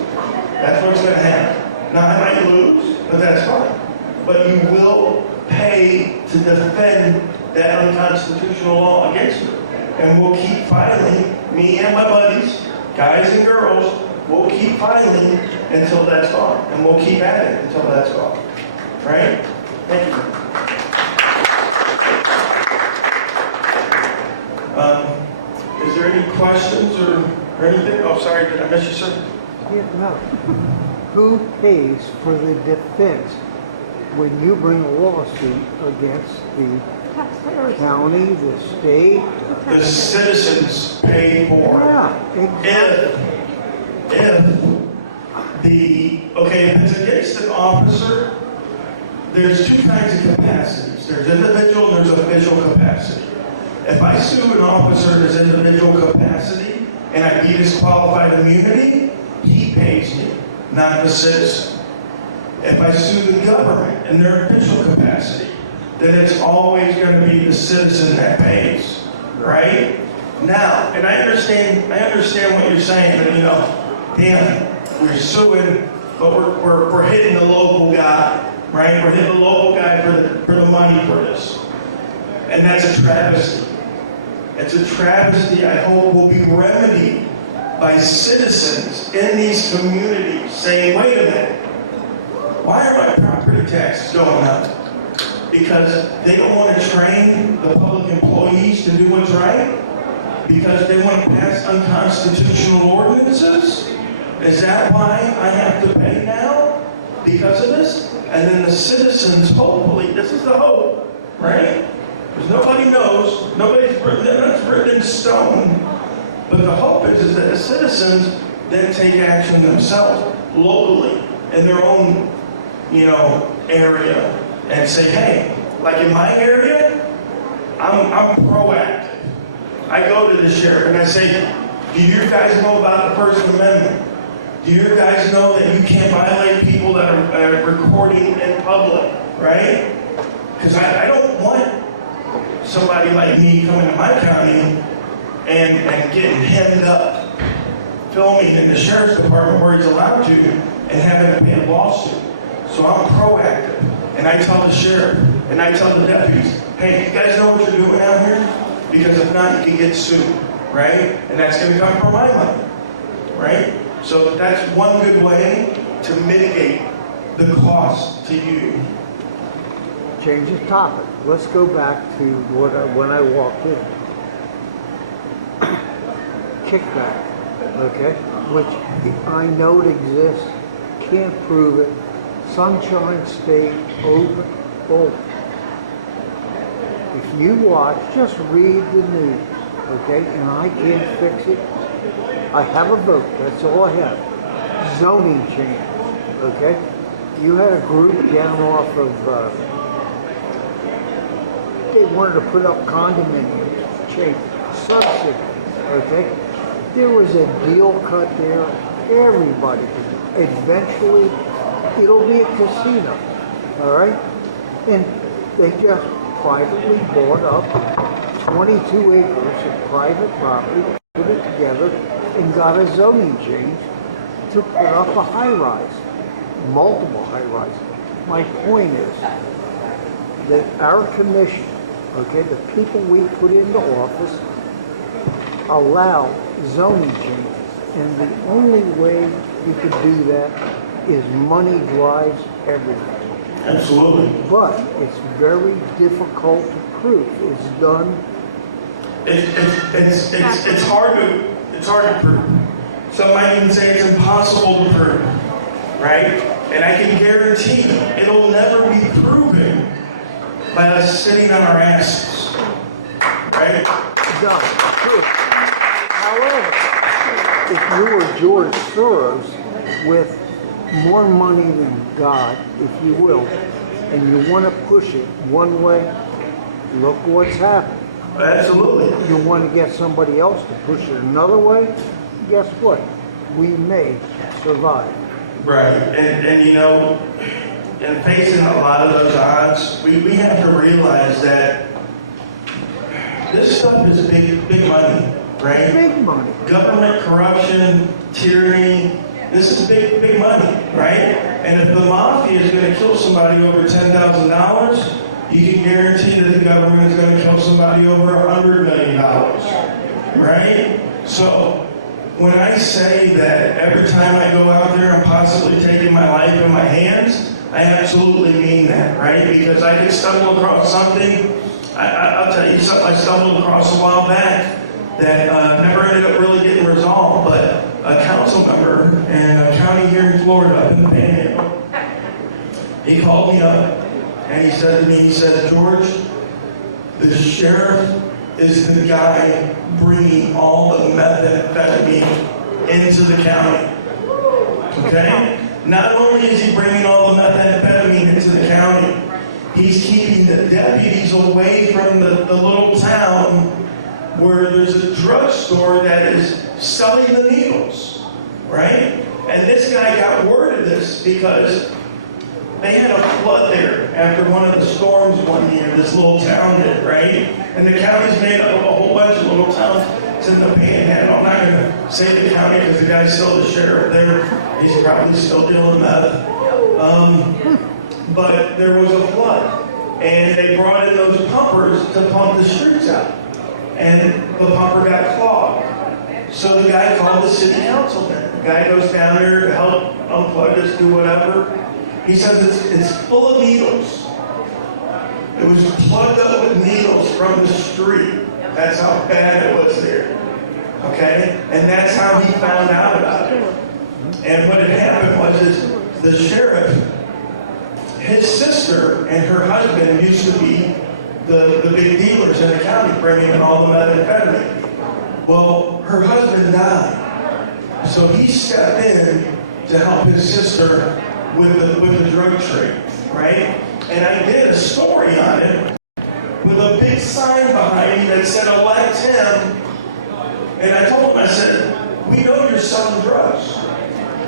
That's what's going to happen. Now I might lose, but that's fine. But you will pay to defend that unconstitutional law against you. And we'll keep filing, me and my buddies, guys and girls, we'll keep filing until that's gone. And we'll keep at it until that's gone. Right? Thank you. Is there any questions or anything? Oh, sorry, did I miss you, sir? Yeah, no. Who pays for the defense when you bring a lawsuit against the county, the state? The citizens pay for it. Yeah, exactly. If it's against an officer, there's two kinds of capacities. There's individual and there's official capacity. If I sue an officer in his individual capacity and I get disqualified immunity, he pays me, not the citizen. If I sue the government in their official capacity, then it's always going to be the citizen that pays, right? Now, and I understand what you're saying, and damn, we're suing, but we're hitting the local guy, right? We're hitting the local guy for the money for this. And that's a travesty. It's a travesty I hope will be remedied by citizens in these communities saying, wait a minute, why are my property taxes going up? Because they don't want to train the public employees to do what's right? Because they want to pass unconstitutional ordinances? Is that why I have to pay now? Because of this? And then the citizens, hopefully, this is the hope, right? Because nobody knows, nobody's written in stone. But the hope is that the citizens then take action themselves, locally, in their own, area, and say, hey, like in my area, I'm proactive. I go to the sheriff and I say, do you guys know about the First Amendment? Do you guys know that you can't violate people that are recording in public, right? Because I don't want somebody like me coming to my county and getting hemmed up filming in the sheriff's department where he's allowed to and having to pay a lawsuit. So I'm proactive. And I tell the sheriff and I tell the deputies, hey, you guys know what you're doing out here? Because if not, you can get sued, right? And that's going to come from my money, right? So that's one good way to mitigate the cost to you. Change the topic. Let's go back to when I walked in. Kickback, okay? Which I know it exists, can't prove it. Sunshine State, open. If you watch, just read the news, okay? And I can't fix it. I have a vote, that's all I have. Zoning change, okay? You had a group down off of, they wanted to put up condominiums, change, Sunset, okay? There was a deal cut there, everybody, eventually, it'll be a casino, all right? And they just privately bought up 22 acres of private property, put it together, and got a zoning change to put up a high-rise, multiple high-rise. My point is that our commission, okay, the people we put into office, allow zoning changes. And the only way you could do that is money drives everything. Absolutely. But it's very difficult to prove. It's done. It's hard to prove. Some might even say it's impossible to prove, right? And I can guarantee it'll never be proven by us sitting on our asses, right? Done. True. However, if you were George Soros with more money than God, if you will, and you want to push it one way, look what's happened. Absolutely. You want to get somebody else to push it another way, guess what? We may survive. Right. And in facing a lot of those odds, we have to realize that this stuff is big money, right? Big money. Government corruption, tyranny, this is big money, right? And if the mafia is going to kill somebody over $10,000, you can guarantee that the government is going to kill somebody over $100 million, right? So when I say that every time I go out there I'm possibly taking my life in my hands, I absolutely mean that, right? Because I could stumble across something. I'll tell you something I stumbled across a while back that never ended up really getting resolved, but a council member in a county here in Florida, up in the Panhandle, he called me up and he said to me, he said, George, the sheriff is the guy bringing all the methamphetamine into the county. Okay? Not only is he bringing all the methamphetamine into the county, he's keeping the deputies away from the little town where there's a drugstore that is selling the needles, right? And this guy got word of this because they had a flood there after one of the storms one year, this little town did, right? And the county's made up of a whole bunch of little towns. It's in the Panhandle. I'm not going to say the county because the guy's still the sheriff there. He's probably still dealing meth. But there was a flood. And they brought in those pumpers to pump the streets out. And the pumper got clogged. So the guy called the city councilman. The guy goes down there to help unplug this, do whatever. He says it's full of needles. It was plugged up with needles from the street. That's how bad it was there. Okay? And that's how he found out about it. And what had happened was the sheriff, his sister and her husband used to be the big dealers in the county, bringing in all the methamphetamine. Well, her husband died. So he stepped in to help his sister with the drug trade, right? And I did a story on it with a big sign behind me that said, elect him. And I told him, I said, we know you're selling drugs.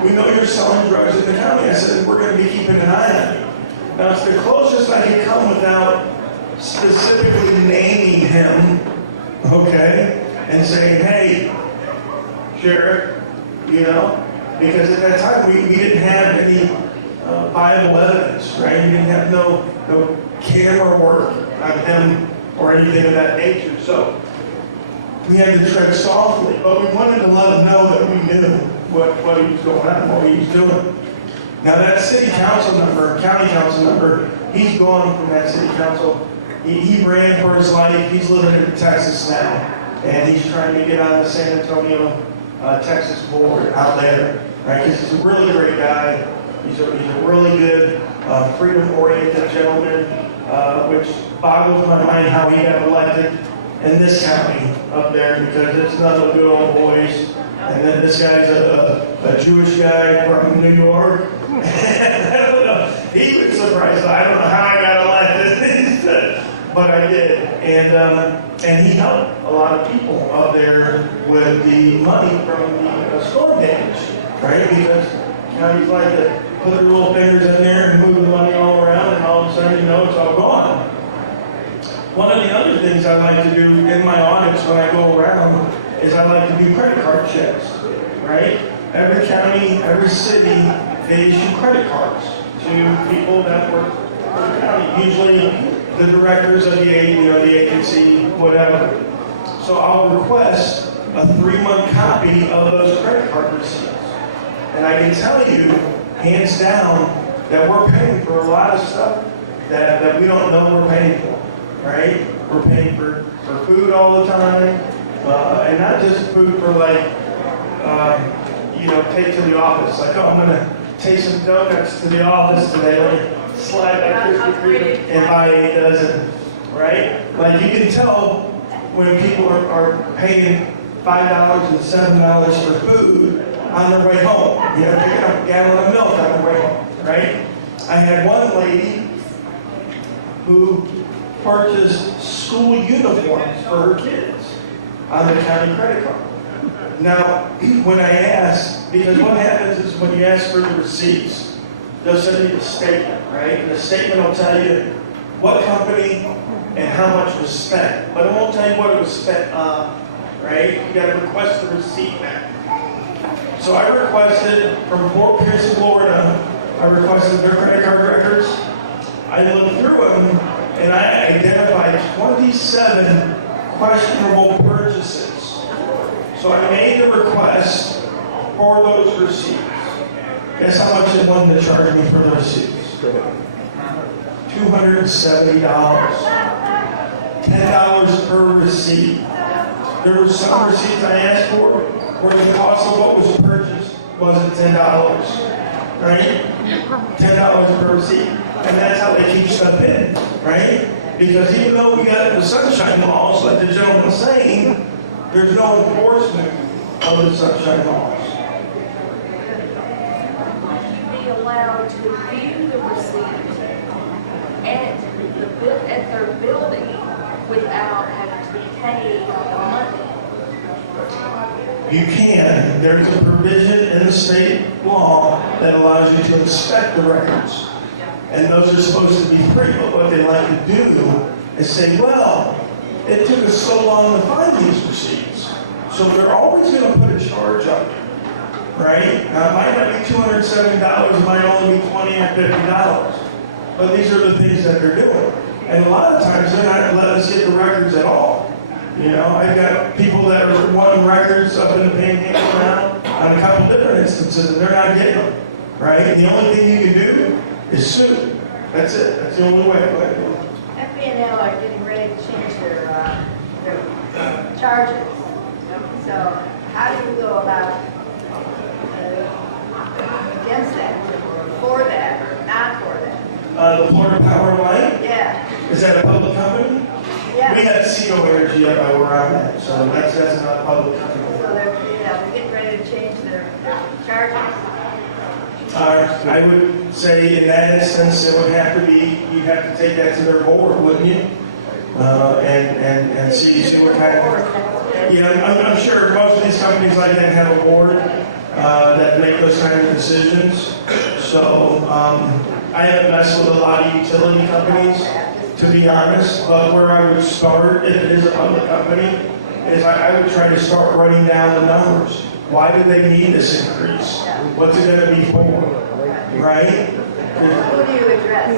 We know you're selling drugs in the county. I said, we're going to be keeping an eye on you. Now, it's the closest I can come without specifically naming him, okay? And saying, hey, Sheriff, you know? Because at that time, we didn't have any viable evidence, right? We didn't have no camera work on him or anything of that nature. So we had to tread softly, but we wanted to let him know that we knew what he was going on, what he was doing. Now that city council member, county council member, he's gone from that city council. He ran for his life. He's living in Texas now, and he's trying to get on the San Antonio, Texas board out there, right? Because he's a really great guy. He's a really good, freedom-oriented gentleman, which boggles my mind how he got elected in this county up there, because it's none of the good old boys. And then this guy's a Jewish guy from New York. I don't know. He was surprised. I don't know how I got elected, but I did. And he helped a lot of people up there with the money from the storm damage, right? Because he's like to put their little fingers in there and move the money all around, and all of a sudden, it's all gone. One of the other things I like to do in my audits when I go around is I like to do credit card checks, right? Every county, every city, they issue credit cards to people that work for the county, usually the directors of the agency, whatever. So I'll request a 3-month copy of those credit card receipts. And I can tell you, hands down, that we're paying for a lot of stuff that we don't know we're paying for, right? We're paying for food all the time, and not just food for take to the office. Like, I'm going to take some donuts to the office today. Let me slide that Krispy Kreme and buy 8 dozen, right? Like, you can tell when people are paying $5 and $7 for food on their way home. Picking up a gallon of milk on their way home, right? I had one lady who purchased school uniforms for her kids on the county credit card. Now, when I asked, because what happens is when you ask for the receipts, they'll send you the statement, right? And the statement will tell you what company and how much was spent. But it won't tell you what it was spent on, right? You gotta request the receipt back. So I requested from Fort Pierce, Florida, I requested their credit card records. I looked through them and I identified 27 questionable purchases. So I made the request for those receipts. Guess how much they wanted to charge me for the receipts? $270. $10 per receipt. There were some receipts I asked for where the cost of what was purchased wasn't $10. Right? $10 per receipt. And that's how they keep stuff in, right? Because even though we got the sunshine laws, like the gentleman was saying, there's no enforcement of the sunshine laws. Be allowed to view the receipt at their building without having to be paid the money. You can. There's a provision in the state law that allows you to inspect the records. And those are supposed to be free. But what they like to do is say, well, it took us so long to find these receipts. So they're always going to put a charge on you, right? Now, it might not be $270, it might only be $20 or $50. But these are the things that they're doing. And a lot of times, they're not letting us get the records at all. You know, I've got people that are wanting records up in the Panhandle now on a couple different instances, and they're not getting them, right? And the only thing you can do is sue. That's it. That's the only way. Go ahead. FBNL are getting ready to change their charges. So how do you go about against that, for that, or not for that? The Florida Power and Light? Yeah. Is that a public company? Yeah. We have CO Energy up by where I'm at, so that's not a public company. So they're getting ready to change their charges. I would say in that instance, it would have to be, you'd have to take that to their board, wouldn't you? And see what kind of, you know, I'm sure most of these companies like that have a board that make those kind of decisions. So I haven't messed with a lot of utility companies, to be honest, but where I would start, if it is a public company, is I would try to start writing down the numbers. Why do they need this increase? What's it going to be for? Right? Who do you address?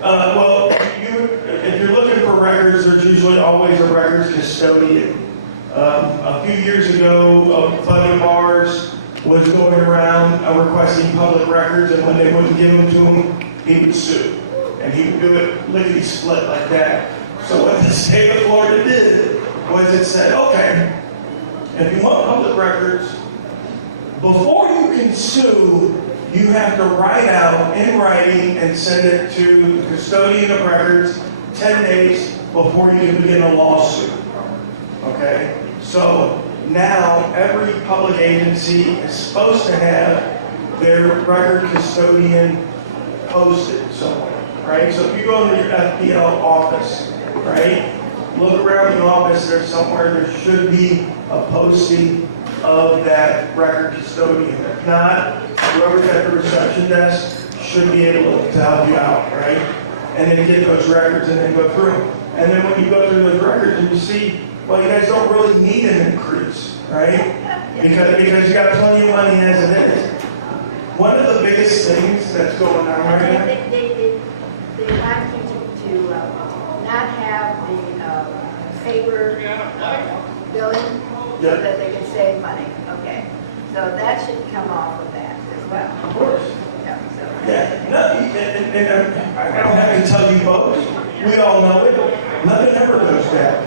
Well, if you're looking for records, there's usually always a records custodian. A few years ago, a buddy of ours was going around requesting public records, and when they wouldn't give them to him, he would sue. And he would do it lickety-split like that. So what the state of Florida did was it said, okay, if you want public records, before you can sue, you have to write out in writing and send it to the custodian of records 10 days before you can begin a lawsuit. Okay? So now every public agency is supposed to have their record custodian posted somewhere, right? So if you go into your FPL office, right, look around the office, there's somewhere there should be a posting of that record custodian. If not, whoever's at the reception desk should be able to help you out, right? And then get those records and then go through them. And then when you go through those records and you see, well, you guys don't really need an increase, right? Because you got plenty of money as it is. One of the biggest things that's going on right now. They like you to not have the paper billing so that they can save money. Okay. So that should come off of that as well. Of course. Yeah. So. Yeah. No, and I don't have to tell you folks. We all know it. Nothing ever goes down.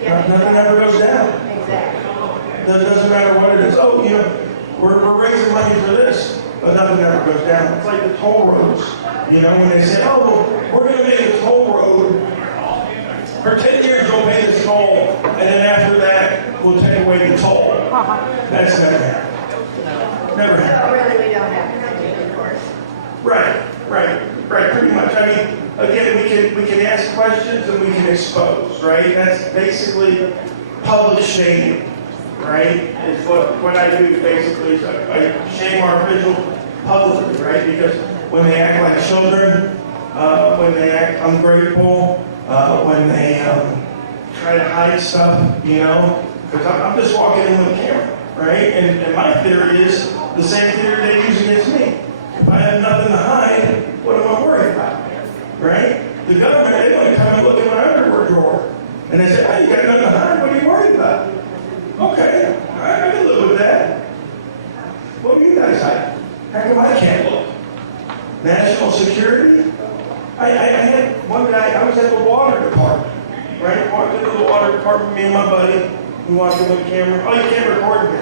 Yeah. Nothing ever goes down. Exactly. It doesn't matter what it is. Oh, you know, we're raising money for this, but nothing ever goes down. It's like the toll roads. You know, when they say, oh, well, we're going to make a toll road. For 10 years, we'll pay this toll, and then after that, we'll take away the toll. That's never happened. Never So happened. really, we don't have to, of course. Right, pretty much. I mean, again, we can ask questions and we can expose, right? That's basically public shaming, right? Is what I do basically. Is I shame our officials publicly, right? Because when they act like children, when they act ungrateful, when they try to hide stuff, you know, because I'm just walking in with a camera, right? And my theory is the same theory they use against me. If I have nothing to hide, what am I worried about, right? The government, they want to come and look in my underwear drawer. And they say, oh, you got nothing to hide, what are you worried about? Okay, I can live with that. What do you guys hide? How come I can't look? National security? I had one guy, I was at the water department, right? Walked into the water department, me and my buddy, we walked in with a camera. Oh, you can't record me.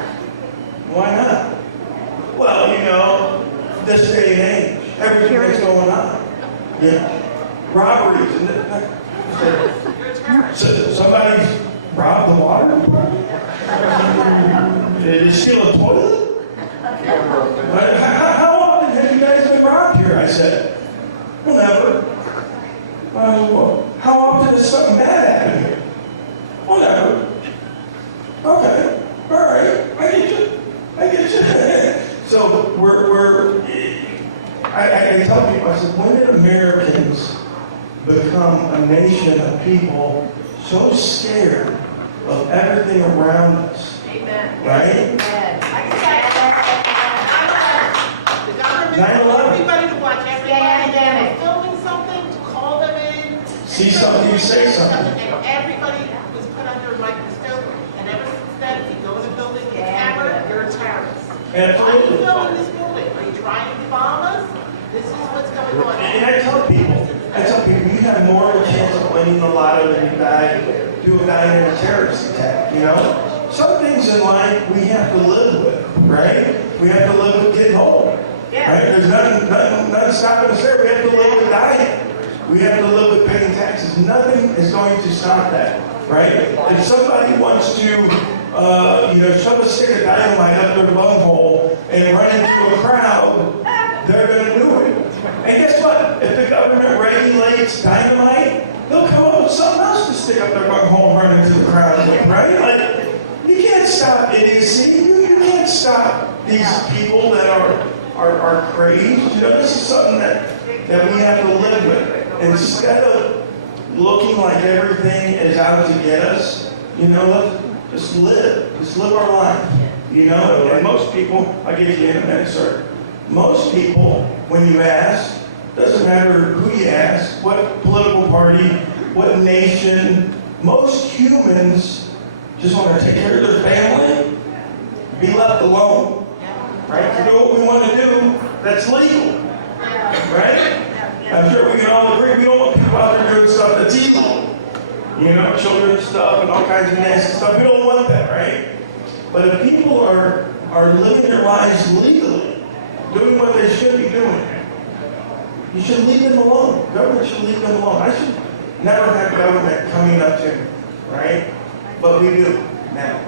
Why not? Well, you know, this day and age, everything that's going on. Yeah. Robberies. So somebody's robbed the water department? Did they steal a toilet? How often have you guys been robbed here? I said. Well, never. Well, how often does something bad happen here? Well, never. Okay. All right. I get you. So I tell people, I said, when did Americans become a nation of people so scared of everything around us? Amen. Right? Amen. 9/11. Everybody to watch everybody filming something, to call them in. See something, you say something. And everybody was put under a microscope, and ever since then, if you go in a building with a camera, you're a terrorist. Why are you Absolutely. filming this building? Are you trying to bomb us? This is what's going on. And I tell people, you have more of a chance of winning the lotto than you die in a terrorist attack, you know? Some things in life we have to live with, right? We have to live with getting old. Right? There's nothing stopping us there. We have to live with dying. We have to live with paying taxes. Nothing is going to stop that, right? If somebody wants to, shove a stick of dynamite up their bunghole and run into a crowd, they're going to do it. And guess what? If the government regulates dynamite, they'll come up with something else to stick up their bunghole and run into the crowd with, right? Like, you can't stop idiocy. You can't stop these people that are crazed. You know, this is something that we have to live with. Instead of looking like everything is out to get us, you know, let's just live. Just live our life. You know, and most people, I'll give you in a minute, sir. Most people, when you ask, doesn't matter who you ask, what political party, what nation, most humans just want to take care of their family, be left alone. Right? To do what we want to do, that's legal. Right? I'm sure we can all agree we don't want people out there doing stuff that's illegal. You know, children's stuff and all kinds of nasty stuff. We don't want that, right? But if people are living their lives legally, doing what they should be doing, you should leave them alone. Government should leave them alone. I should never have government coming up to me, right? But we do now.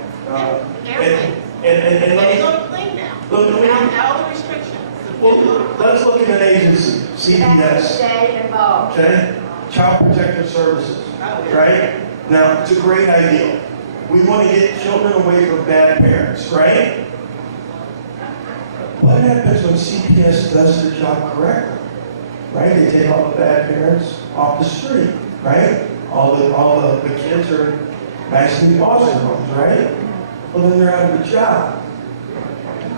And let me go to clean now. look. All the restrictions. Well, let's look at an agency, CPS. Stay involved. Okay, Child Protective Services. Right? Now, it's a great idea. We want to get children away from bad parents, right? What happens when CPS does their job correctly? Right? They take all the bad parents off the street, right? All the kids are nice and foster homes, right? Well, then they're out of a job.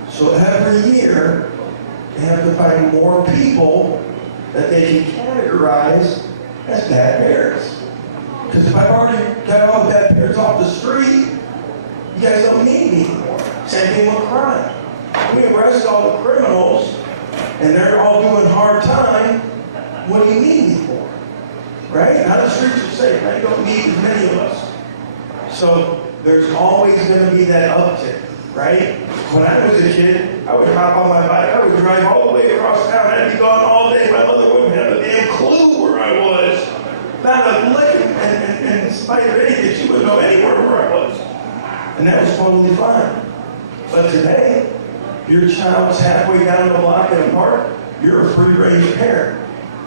So every year, they have to find more people that they can categorize as bad parents. Because if I've already got all the bad parents off the street, you guys don't need me anymore. Same thing with crime. We arrest all the criminals, and they're all doing hard time. What do you need me for? Right? Now the streets are safe. Now you don't need as many of us. So there's always going to be that uptick, right? When I was a kid, I would hop on my bike. I would drive all the way across town. I'd be gone all day. My mother wouldn't have a damn clue where I was. Not a lick, and in spite of anything, she wouldn't know anywhere where I was. And that was totally fine. But today, your child's halfway down the block in a park, you're a free-range parent.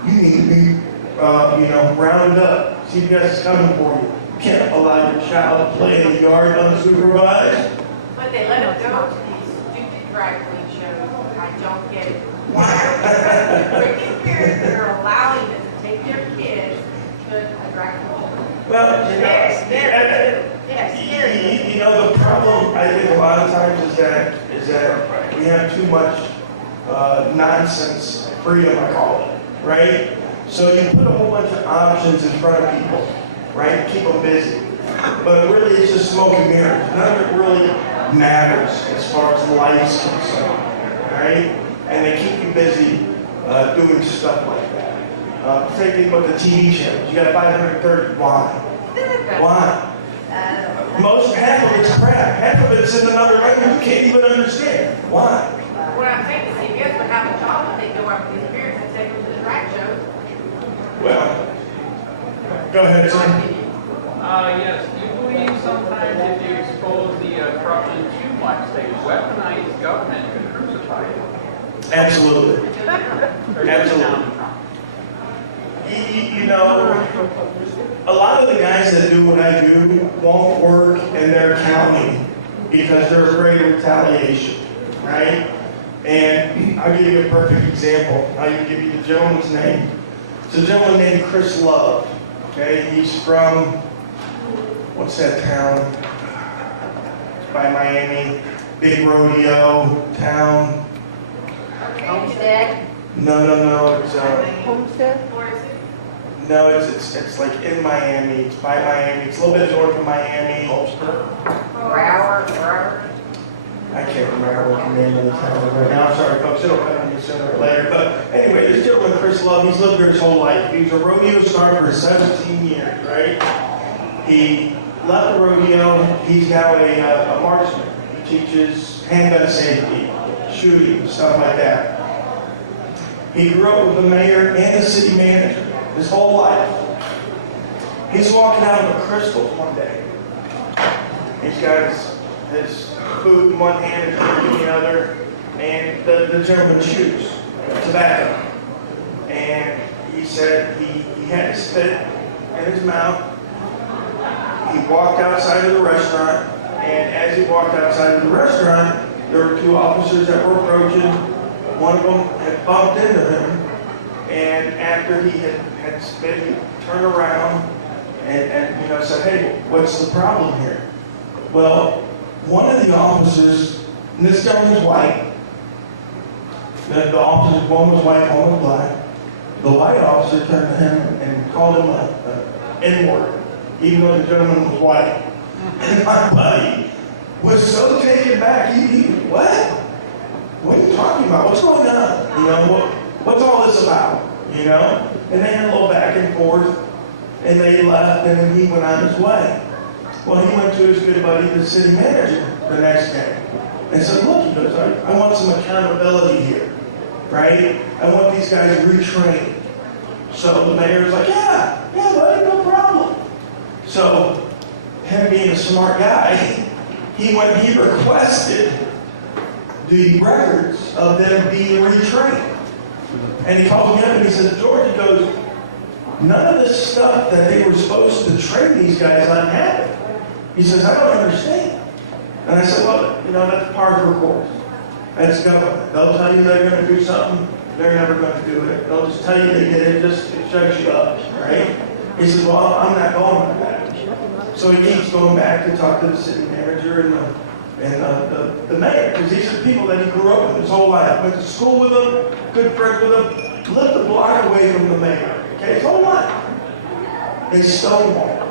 You need to be, rounded up. CPS is coming for you. You can't allow your child to play in the yard unsupervised. But they let them go to these stupid drag queen shows. I don't get it. Why are we freaking parents that are allowing them to take their kids to a drag queen is that we have too much nonsense freedom, I call it, right? So you put a whole bunch of options in front of people, right? Keep them busy. But really, it's just smoke and mirrors. None of it really matters as far as life's concerned, right? And they keep you busy doing stuff like that. Same thing with the TV channels. You got 530. Why? Why? Half of it's crap. Half of it's in another language you can't even understand. Why? What I'm saying is CBS would have a job if they go after these parents and take them to the drag shows. Well, go ahead, son. Yes. Do you believe sometimes if you expose the corruption too much, they weaponize government to crucify you? Absolutely. Absolutely. You know, a lot of the guys that do what I do won't work in their county because they're afraid of retaliation, right? And I'll give you a perfect example. I'll give you the gentleman's name. It's a gentleman named Chris Love. Okay, he's from, what's that town? It's by Miami. Big rodeo town. Homestead? No. It's Homestead? no, it's like in Miami. It's by Miami. It's a little bit north of Miami. Broward? I can't remember what the name of the town is right now. I'm sorry, folks. It'll come to me sooner or later. But anyway, this gentleman, Chris Love, he's lived here his whole life. He was a rodeo star for 17 years, right? He left the rodeo. He's now a marksman. He teaches handgun safety, shooting, stuff like that. He grew up with the mayor and the city manager his whole life. He's walking out of a Crystal's one day. He's got his food in one hand and drink in the other, and the gentleman chews tobacco. And he said he had to spit in his mouth. He walked outside of the restaurant, and as he walked outside of the restaurant, there were two officers that were approaching. One of them had bumped into him, and after he had spit, he turned around and said, "Hey, what's the problem here?" Well, one of the officers, and this gentleman was white. The officers, one was white, one was black. The white officer turned to him and called him an N-word, even though the gentleman was white. And my buddy was so taken back. He what? What are you talking about? What's going on? What's all this about? And they had a little back and forth, and they left, and then he went on his way. Well, he went to his good buddy, the city manager, the next day, and said, "Look," he goes, I want some accountability here, right? I want these guys retrained." So the mayor's like, yeah, buddy, no problem. So him being a smart guy, he requested the records of them being retrained. And he called me up and he said, "George," he goes, "none of this stuff that they were supposed to train these guys on happened." He says, "I don't understand." And I said, "Well, that's par for the course. That's government. They'll tell you they're going to do something, they're never going to do it. They'll just tell you they did it, just it shuts you up, right?" He says, "Well, I'm not going with that." So he keeps going back to talk to the city manager and the mayor, because these are people that he grew up with his whole life. Went to school with them, good friends with them, lived a block away from the mayor. Okay, his whole life. They stonewalled.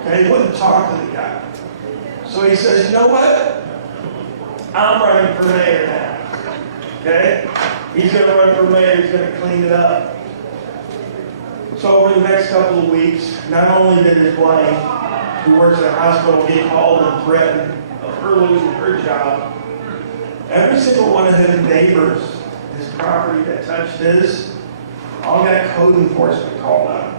Okay, he wouldn't talk to the guy. So he says, "You know what? I'm running for mayor now." Okay? He's going to run for mayor. He's going to clean it up. So over the next couple of weeks, not only did his wife, who works at a hospital, get called and threatened of her losing her job, every single one of his neighbors, his property that touched his, all got code enforcement called out.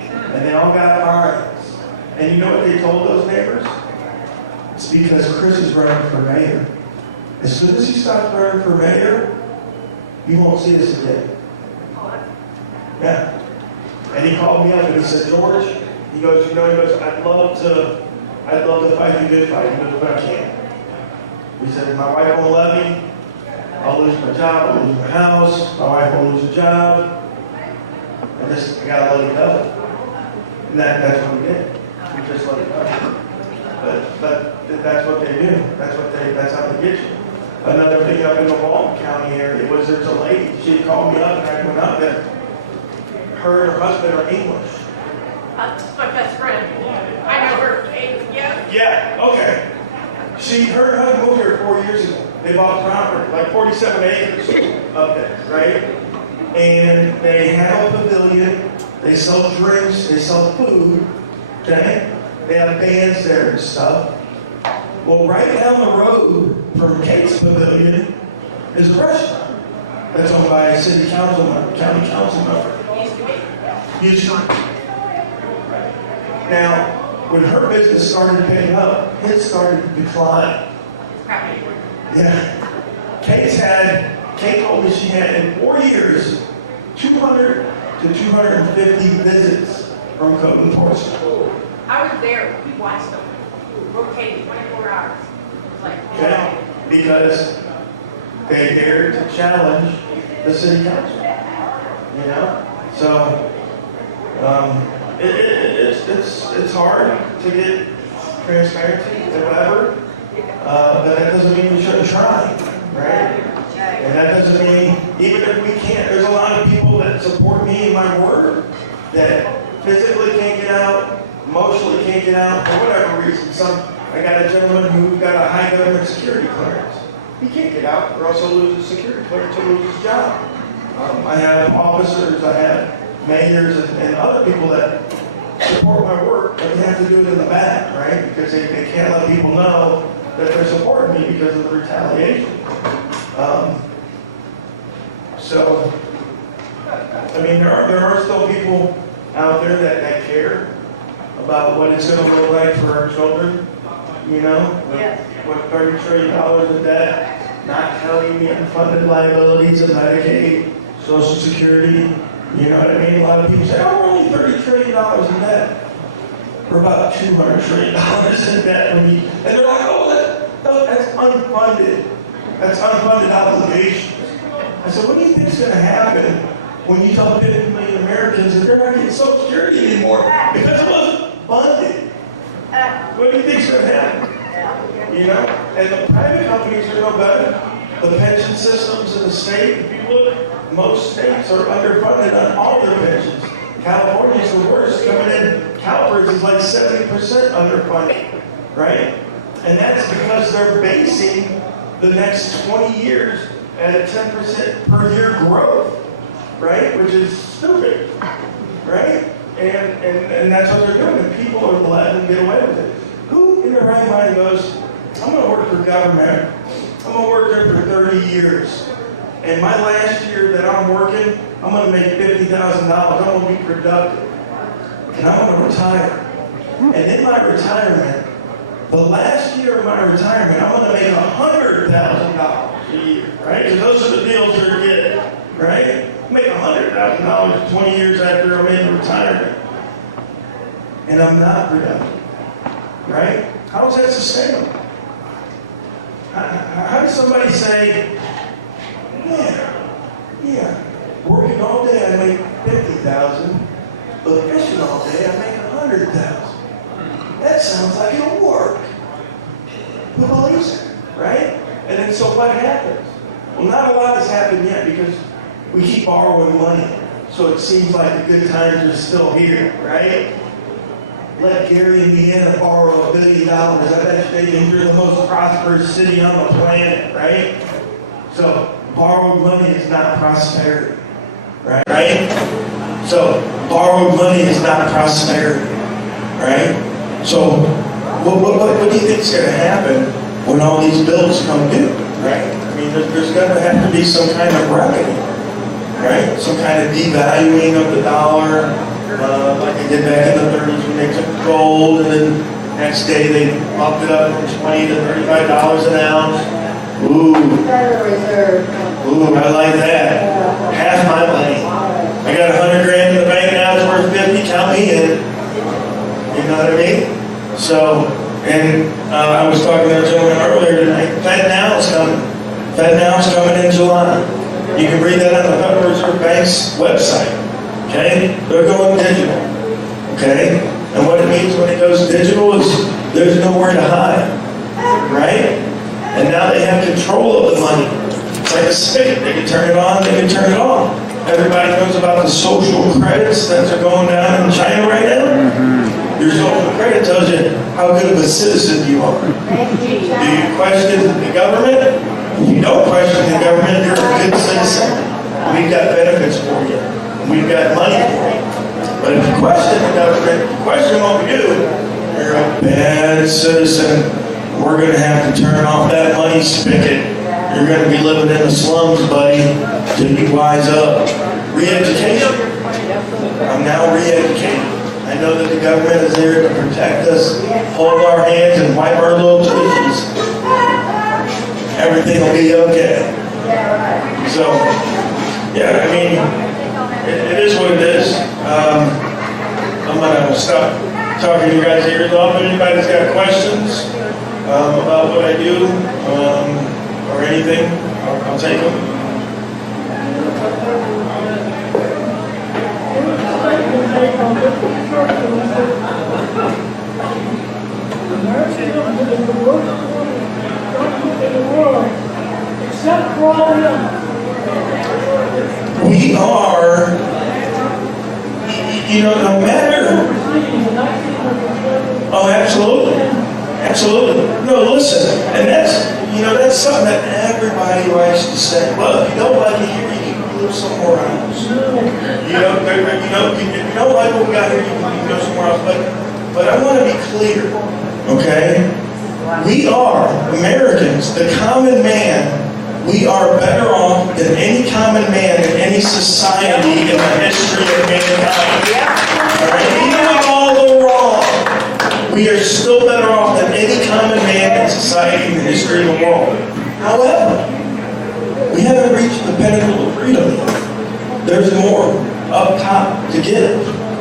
And they all got fines. And you know what they told those neighbors? It's because Chris is running for mayor. As soon as he stops running for mayor, you won't see us again. Yeah. And he called me up and he said, "George," he goes, I'd love to fight the good fight." He goes, "But I can't." He said, "My wife won't let me. I'll lose my job, I'll lose my house, my wife will lose a job. I gotta let it go." And that's what we did. We just let it go. But that's what they do. That's how they get you. Another thing up in the Walton County area was there's a lady, she called me up and I went up there. Her and her husband are English. That's my best friend. I know her. Yeah. Yeah, okay. Her and her husband moved here 4 years ago. They bought property, like 47 acres up there, right? And they have a pavilion, they sell drinks, they sell food, okay? They have bands there and stuff. Well, right down the road from Kate's Pavilion is a restaurant that's owned by a city council member, county council member. Used to be. Now, when her business started picking up, his started to decline. Yeah. Kate told me she had in 4 years 200 to 250 visits from code enforcement. I was there. We watched them. Rotating 24 hours. It was like, Okay? Because they dared to challenge the city council. You know? So, it's hard to get transparency and whatever, but that doesn't mean we shouldn't try, right? And that doesn't mean, even if we can't, there's a lot of people that support me in my work that physically can't get out, emotionally can't get out, for whatever reason. I got a gentleman who's got a high government security clearance. He can't get out or else he'll lose his security clearance, he'll lose his job. I have officers, I have mayors and other people that support my work, but they have to do it in the back, right? Because they can't let people know that they're supporting me because of the retaliation. So, I mean, there are still people out there that care about what it's going to look like for our children, you know? Yes. With $30 trillion in debt, not counting the unfunded liabilities of Medicaid, Social Security. You know what I mean? A lot of people say, oh, we're only $30 trillion in debt. We're about $200 trillion in debt. And they're like, oh, that's unfunded. That's unfunded obligations. I said, what do you think is going to happen when you tell 50 million Americans that they're not getting Social Security anymore because it wasn't funded? What do you think is going to happen? You know? And the private companies are no better. The pension systems in the state, if you look, most states are underfunded on all their pensions. California's the worst, coming in. CalPERS is like 70% underfunded, right? And that's because they're basing the next 20 years at a 10% per year growth, right? Which is stupid, right? And that's what they're doing, and people are letting them get away with it. Who in their right mind goes, I'm going to work for government. I'm going to work there for 30 years. And my last year that I'm working, I'm going to make $50,000. I'm going to be productive. And I'm going to retire. And in my retirement, the last year of my retirement, I'm going to make $100,000 a year, right? Because those are the deals they're getting, right? Make $100,000 20 years after I'm in retirement. And I'm not productive, right? How is that sustainable? How does somebody say, yeah, working all day I make $50,000, but fishing all day I make $100,000. That sounds like it'll work. Who believes it, right? And then so what happens? Well, not a lot has happened yet because we keep borrowing money. So it seems like the good times are still here, right? Let Gary, Indiana borrow $1 billion. I bet they think you're the most prosperous city on the planet, right? So borrowed money is not prosperity, right? So borrowed money is not prosperity, right? So what do you think is going to happen when all these bills come due, right? I mean, there's going to have to be some kind of reckoning, right? Some kind of devaluing of the dollar, like they did back in the 30s when they took gold, and then next day they bumped it up from $20 to $35 an ounce. Ooh, I like that. Half my money. I got $100 grand in the bank now, it's worth 50, count me in. You know what I mean? So, and I was talking to a gentleman earlier tonight, Fed Now is coming. Fed Now is coming in July. You can read that on the Federal Reserve Bank's website. Okay? They're going digital. Okay? And what it means when it goes digital is there's nowhere to hide. Right? And now they have control of the money. It's like a spigot. They can turn it on, they can turn it off. Everybody knows about the social credits that are going down in China right now. Your social credit tells you how good of a citizen you are. Do you question the government? If you don't question the government, you're a good citizen. We've got benefits for you. We've got money for you. But if you question the government, you question what we do, you're a bad citizen. We're going to have to turn off that money spigot. You're going to be living in the slums, buddy, till you wise up. Re-education. I'm now re-educated. I know that the government is there to protect us, hold our hands, and wipe our little tears. Everything will be okay. So, yeah, I mean, it is what it is. I'm going to stop talking you guys' ears off. If anybody's got questions about what I do or anything, I'll take them. Except for all of them. We are, no matter. Oh, absolutely. Absolutely. No, listen, and that's something that everybody likes to say. Well, if you don't like it here, you can live somewhere else. If you don't like what we got here, you can go somewhere else. But I want to be clear, okay? We are Americans, the common man. We are better off than any common man in any society in the history of mankind. All right? Even with all the wrong, we are still better off than any common man in society in the history of the world. However, we haven't reached the pinnacle of freedom yet. There's more up top to give,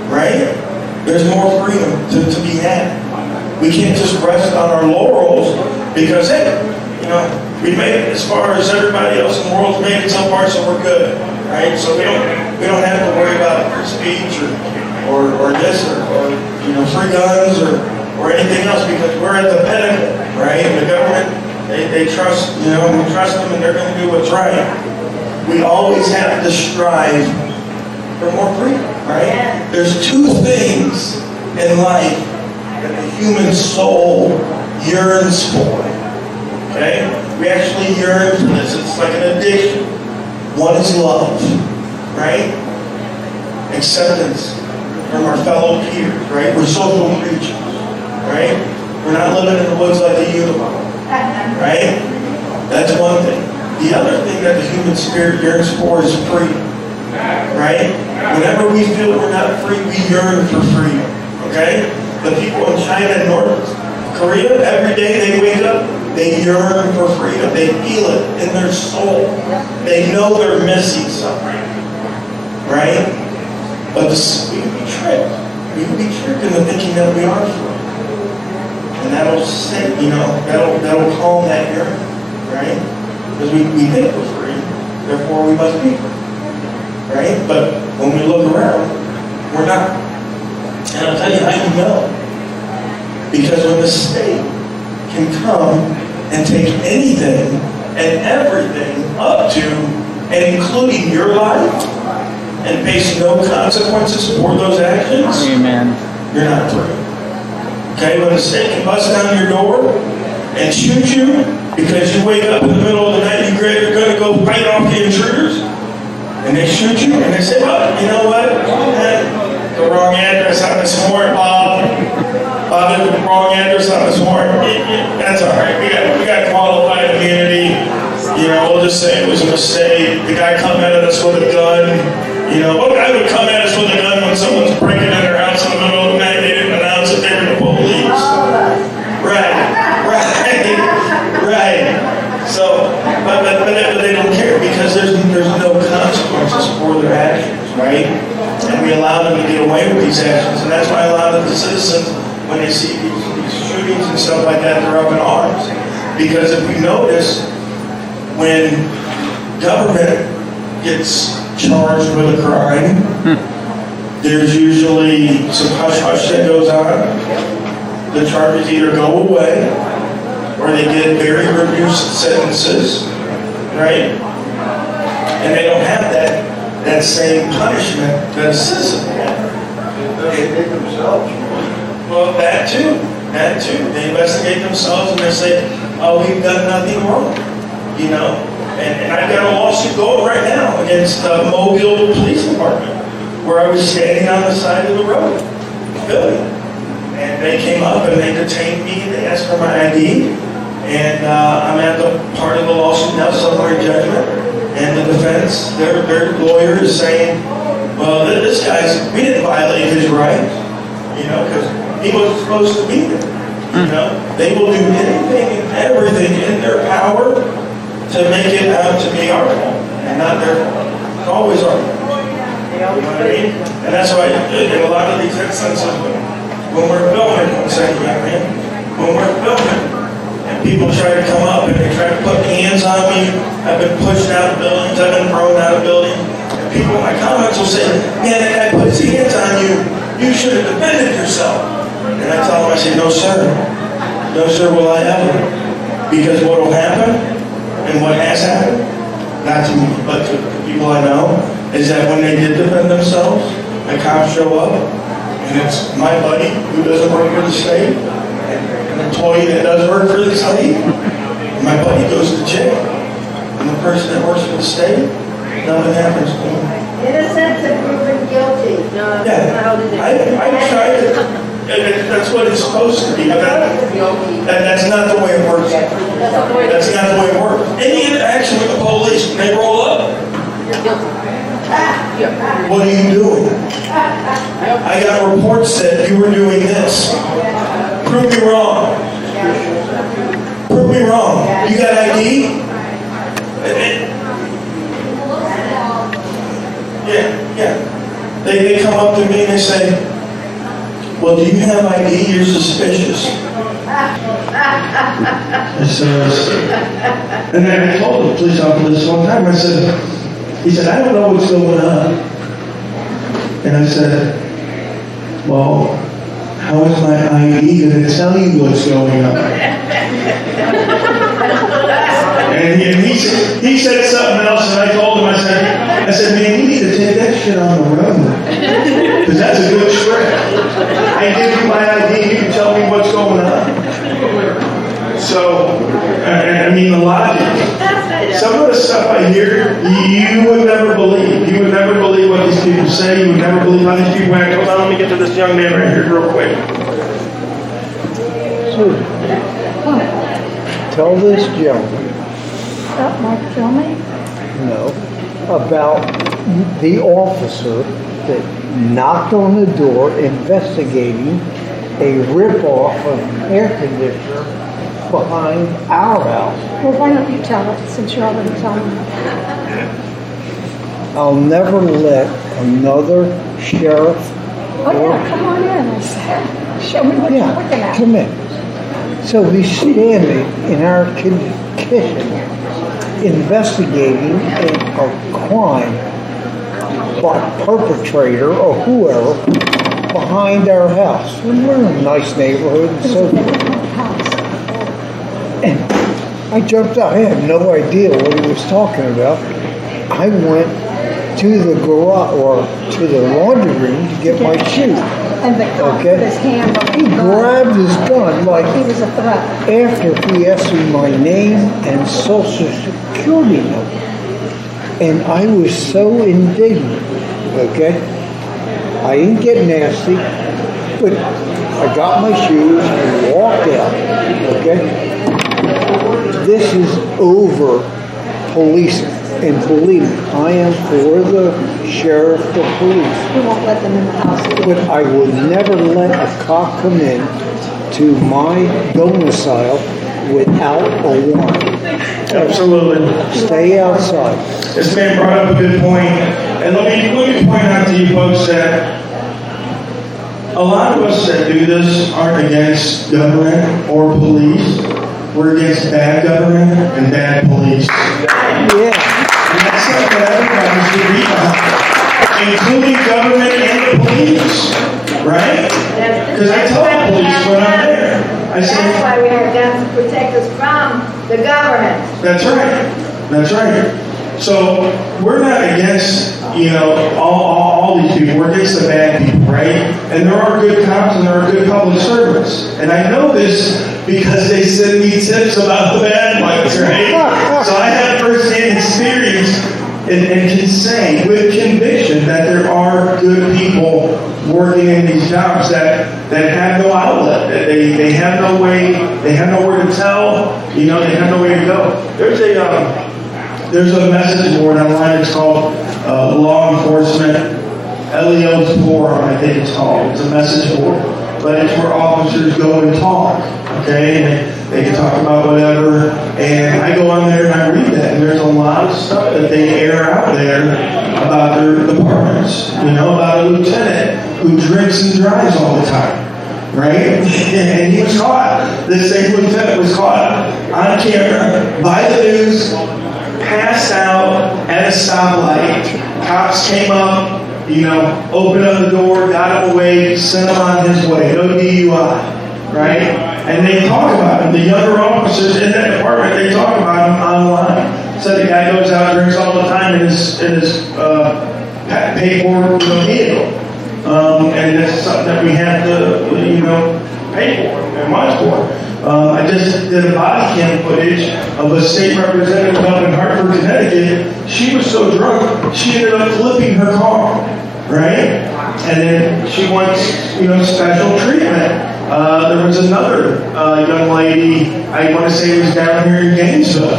right? There's more freedom to be had. We can't just rest on our laurels because, hey, we made it as far as everybody else in the world's made it so far, so we're good, right? So we don't have to worry about free speech or this or free guns or anything else because we're at the pinnacle, right? The government, they trust, we trust them and they're going to do what's right. We always have to strive for more freedom, right? There's two things in life that the human soul yearns for. Okay? We actually yearn for this. It's like an addiction. One is love, right? Acceptance from our fellow peers, right? We're social creatures, right? We're not living in the woods like a unicorn, right? That's one thing. The other thing that the human spirit yearns for is freedom, right? Whenever we feel we're not free, we yearn for freedom, okay? The people in China and North Korea, every day they wake up, they yearn for freedom. They feel it in their soul. They know they're missing something, right? But we can be tricked. We can be tricked into thinking that we are free. And that'll stay, that'll calm that yearning, right? Because we think we're free, therefore we must be free, right? But when we look around, we're not. And I'll tell you how you know. Because when the state can come and take anything and everything up to and including your life and face no consequences for those actions, amen, you're not free. Okay, when the state can bust down your door and shoot you because you wake up in the middle of the night, you're going to go fight off the intruders, and they shoot you and they say, well, you know what? The wrong address on this warrant, Bob. Bob did the wrong address on this warrant. That's all right. We got qualified immunity. We'll just say it was a mistake. The guy come at us with a gun. What guy would come at us with a gun when someone's breaking in their house in the middle of the night? They didn't announce that they were the police. Right. So, but they don't care because there's no consequences for their actions, right? And we allow them to get away with these actions, and that's why a lot of the citizens, when they see these shootings and stuff like that, they're up in arms. Because if we notice, when government gets charged with a crime, there's usually some hush-hush that goes on. The charges either go away where they get very reduced sentences, right? And they don't have that same punishment that a citizen has. They themselves. Well, that too. They investigate themselves and they say, oh, we've done nothing wrong, you know? And I've got a lawsuit going right now against the Mobile Police Department, where I was standing on the side of the road, filming. And they came up and they detained me, they asked for my ID, and I'm at the part of the lawsuit now, summary judgment, and the defense, their lawyer is saying, well, this guy's, we didn't violate his rights, you know, because he wasn't supposed to be there, you know. They will do anything and everything in their power to make it out to be our fault, and not their fault. It's always our fault. You know what I mean? And that's why in a lot of these instances, when we're filming, when we're filming, and people try to come up and they try to put hands on me, I've been pushed out of buildings, I've been thrown out of buildings, and people in my comments will say, man, that guy put his hands on you, you should have defended yourself. And I tell them, I say, no sir, will I ever. Because what will happen, and what has happened, not to me, but to people I know, is that when they did defend themselves, the cops show up, and it's my buddy who doesn't work for the state, an employee that does work for the state, and my buddy goes to jail. And the person that works for the state, nothing happens to him. Innocent and proven guilty. Yeah, I tried to. And that's what it's supposed to be, but that's not the way it works. That's not the way it works. Any interaction with the police, when they roll up, what are you doing? I got reports that you were doing this. Prove me wrong. Prove me wrong. You got ID? Yeah. They come up to me and they say, well, do you have ID? You're suspicious. And then I told the police officer this one time, he said, I don't know what's going on. And I said, well, how is my ID going to tell you what's going on? And he said something else, and I told him, I said, man, you need to take that shit on the road. Because that's a good trick. I give you my ID, you can tell me what's going on. So, I mean, the logic. Some of the stuff I hear, you would never believe. You would never believe what these people say. You would never believe how these people act. Hold on, let me get to this young man right here real quick. Susan, tell this gentleman. Mark Gilman? No, about the officer that knocked on the door investigating a rip-off of an air conditioner behind our house. Well, why don't you tell it, since you're already telling me? I'll never let another sheriff Come on in, I said. Show me what you're looking at. Come in. So he's standing in our kitchen investigating a crime by perpetrator or whoever behind our house. And we're in a nice neighborhood and so forth. And I jumped out. I had no idea what he was talking about. I went to the garage or to the laundry room to get my shoes. And the cop put his hand on He grabbed his gun like he was a threat. after he asked me my name and social security number. And I was so indignant, okay? I didn't get nasty, but I got my shoes and walked out, okay? This is over policing. And believe me, I am for the sheriff, the police. We won't let them in the house. But I would never let a cop come in to my domicile without a warrant. Absolutely. Stay outside. This man brought up a good point, and let me point out to you folks that a lot of us that do this aren't against government or police. We're against bad government and bad police. Yeah. And that's something that everybody should be behind, including government and the police, right? Because I tell the police when I'm there, I I said, That's why we have guns to protect us from the government. that's right. That's right. So we're not against, all these people. We're against the bad people, right? And there are good cops and there are good public servants. And I know this because they send me tips about the bad ones, right? So I have firsthand experience and can say with conviction that there are good people working in these jobs that have no outlet, that they have no way, they have nowhere to tell, they have no way to go. There's a message board online. It's called Law Enforcement LEO's Forum, I think it's called. It's a message board, but it's where officers go and talk. Okay, and they can talk about whatever. And I go on there and I read that, and there's a lot of stuff that they air out there about their departments. About a lieutenant who drinks and drives all the time. Right? And he was caught. This same lieutenant was caught on camera by the news, passed out at a stoplight. Cops came up, opened up the door, got him away, sent him on his way. No DUI, right? And they talk about him. The younger officers in that department, they talk about him online. So the guy goes out, drinks all the time in his paid for vehicle. And that's something that we have to, pay for and watch for. I just did a body cam footage of a state representative up in Hartford, Connecticut. She was so drunk, she ended up flipping her car, right? And then she wants, special treatment. There was another young lady, I want to say it was down here in Gainesville,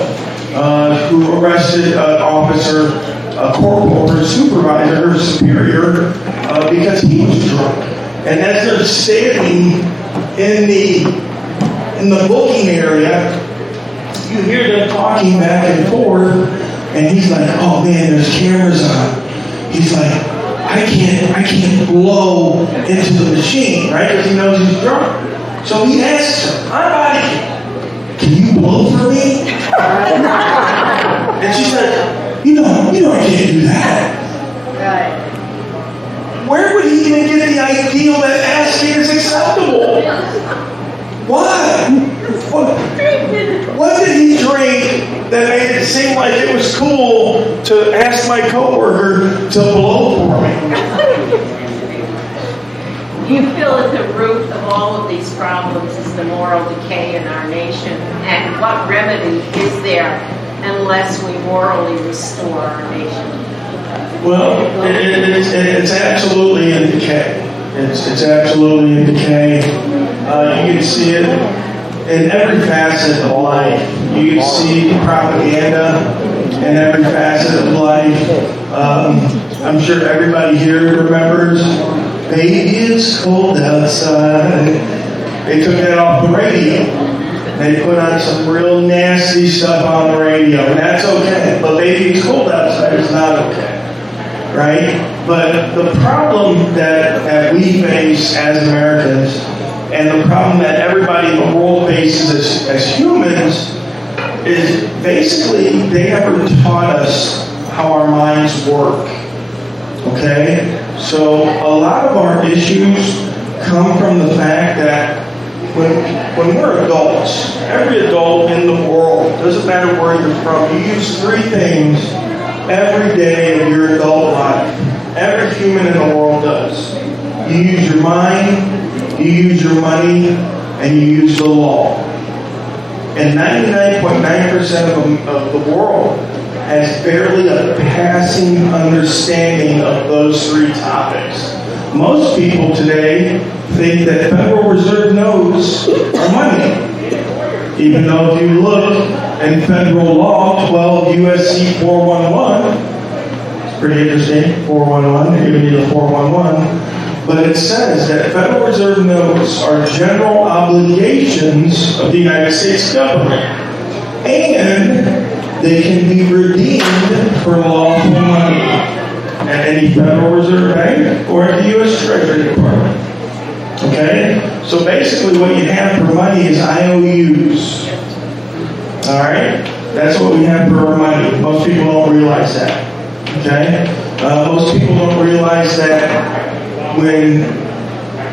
who arrested an officer, a corporal, her supervisor, her superior, because he was drunk. And as they're standing in the booking area, you hear them talking back and forth, and he's like, "Oh man, there's cameras on." He's like, I can't blow into the machine, right? Because he knows he's drunk. So he asks her, "My body cam, can you blow for me?" And she's like, "You know I can't do that." Right. Where would he even get the idea that asking is acceptable? Why? What did he drink that made it seem like it was cool to ask my coworker to blow for me? Do you feel at the root of all of these problems is the moral decay in our nation? And what remedy is there unless we morally restore our nation? Well, it's absolutely in decay. It's absolutely in decay. You can see it in every facet of life. You can see propaganda in every facet of life. I'm sure everybody here remembers, "Baby, it's cold outside." They took that off the radio. They put on some real nasty stuff on the radio, and that's okay. But "Baby, it's cold outside" is not okay. Right? But the problem that we face as Americans, and the problem that everybody in the world faces as humans, is basically they never taught us how our minds work. Okay? So a lot of our issues come from the fact that when we're adults, every adult in the world, doesn't matter where you're from, you use three things every day of your adult life. Every human in the world does. You use your mind, you use your money, and you use the law. And 99.9% of the world has barely a passing understanding of those three topics. Most people today think that Federal Reserve notes are money. Even though if you look in federal law, 12 U.S.C. 411, it's pretty interesting, 411, they're giving you the 411, but it says that Federal Reserve notes are general obligations of the United States government, and they can be redeemed for lawful money at any Federal Reserve Bank or at the U.S. Treasury Department. Okay? So basically what you have for money is IOUs. Alright? That's what we have for our money. Most people don't realize that. Okay? Most people don't realize that when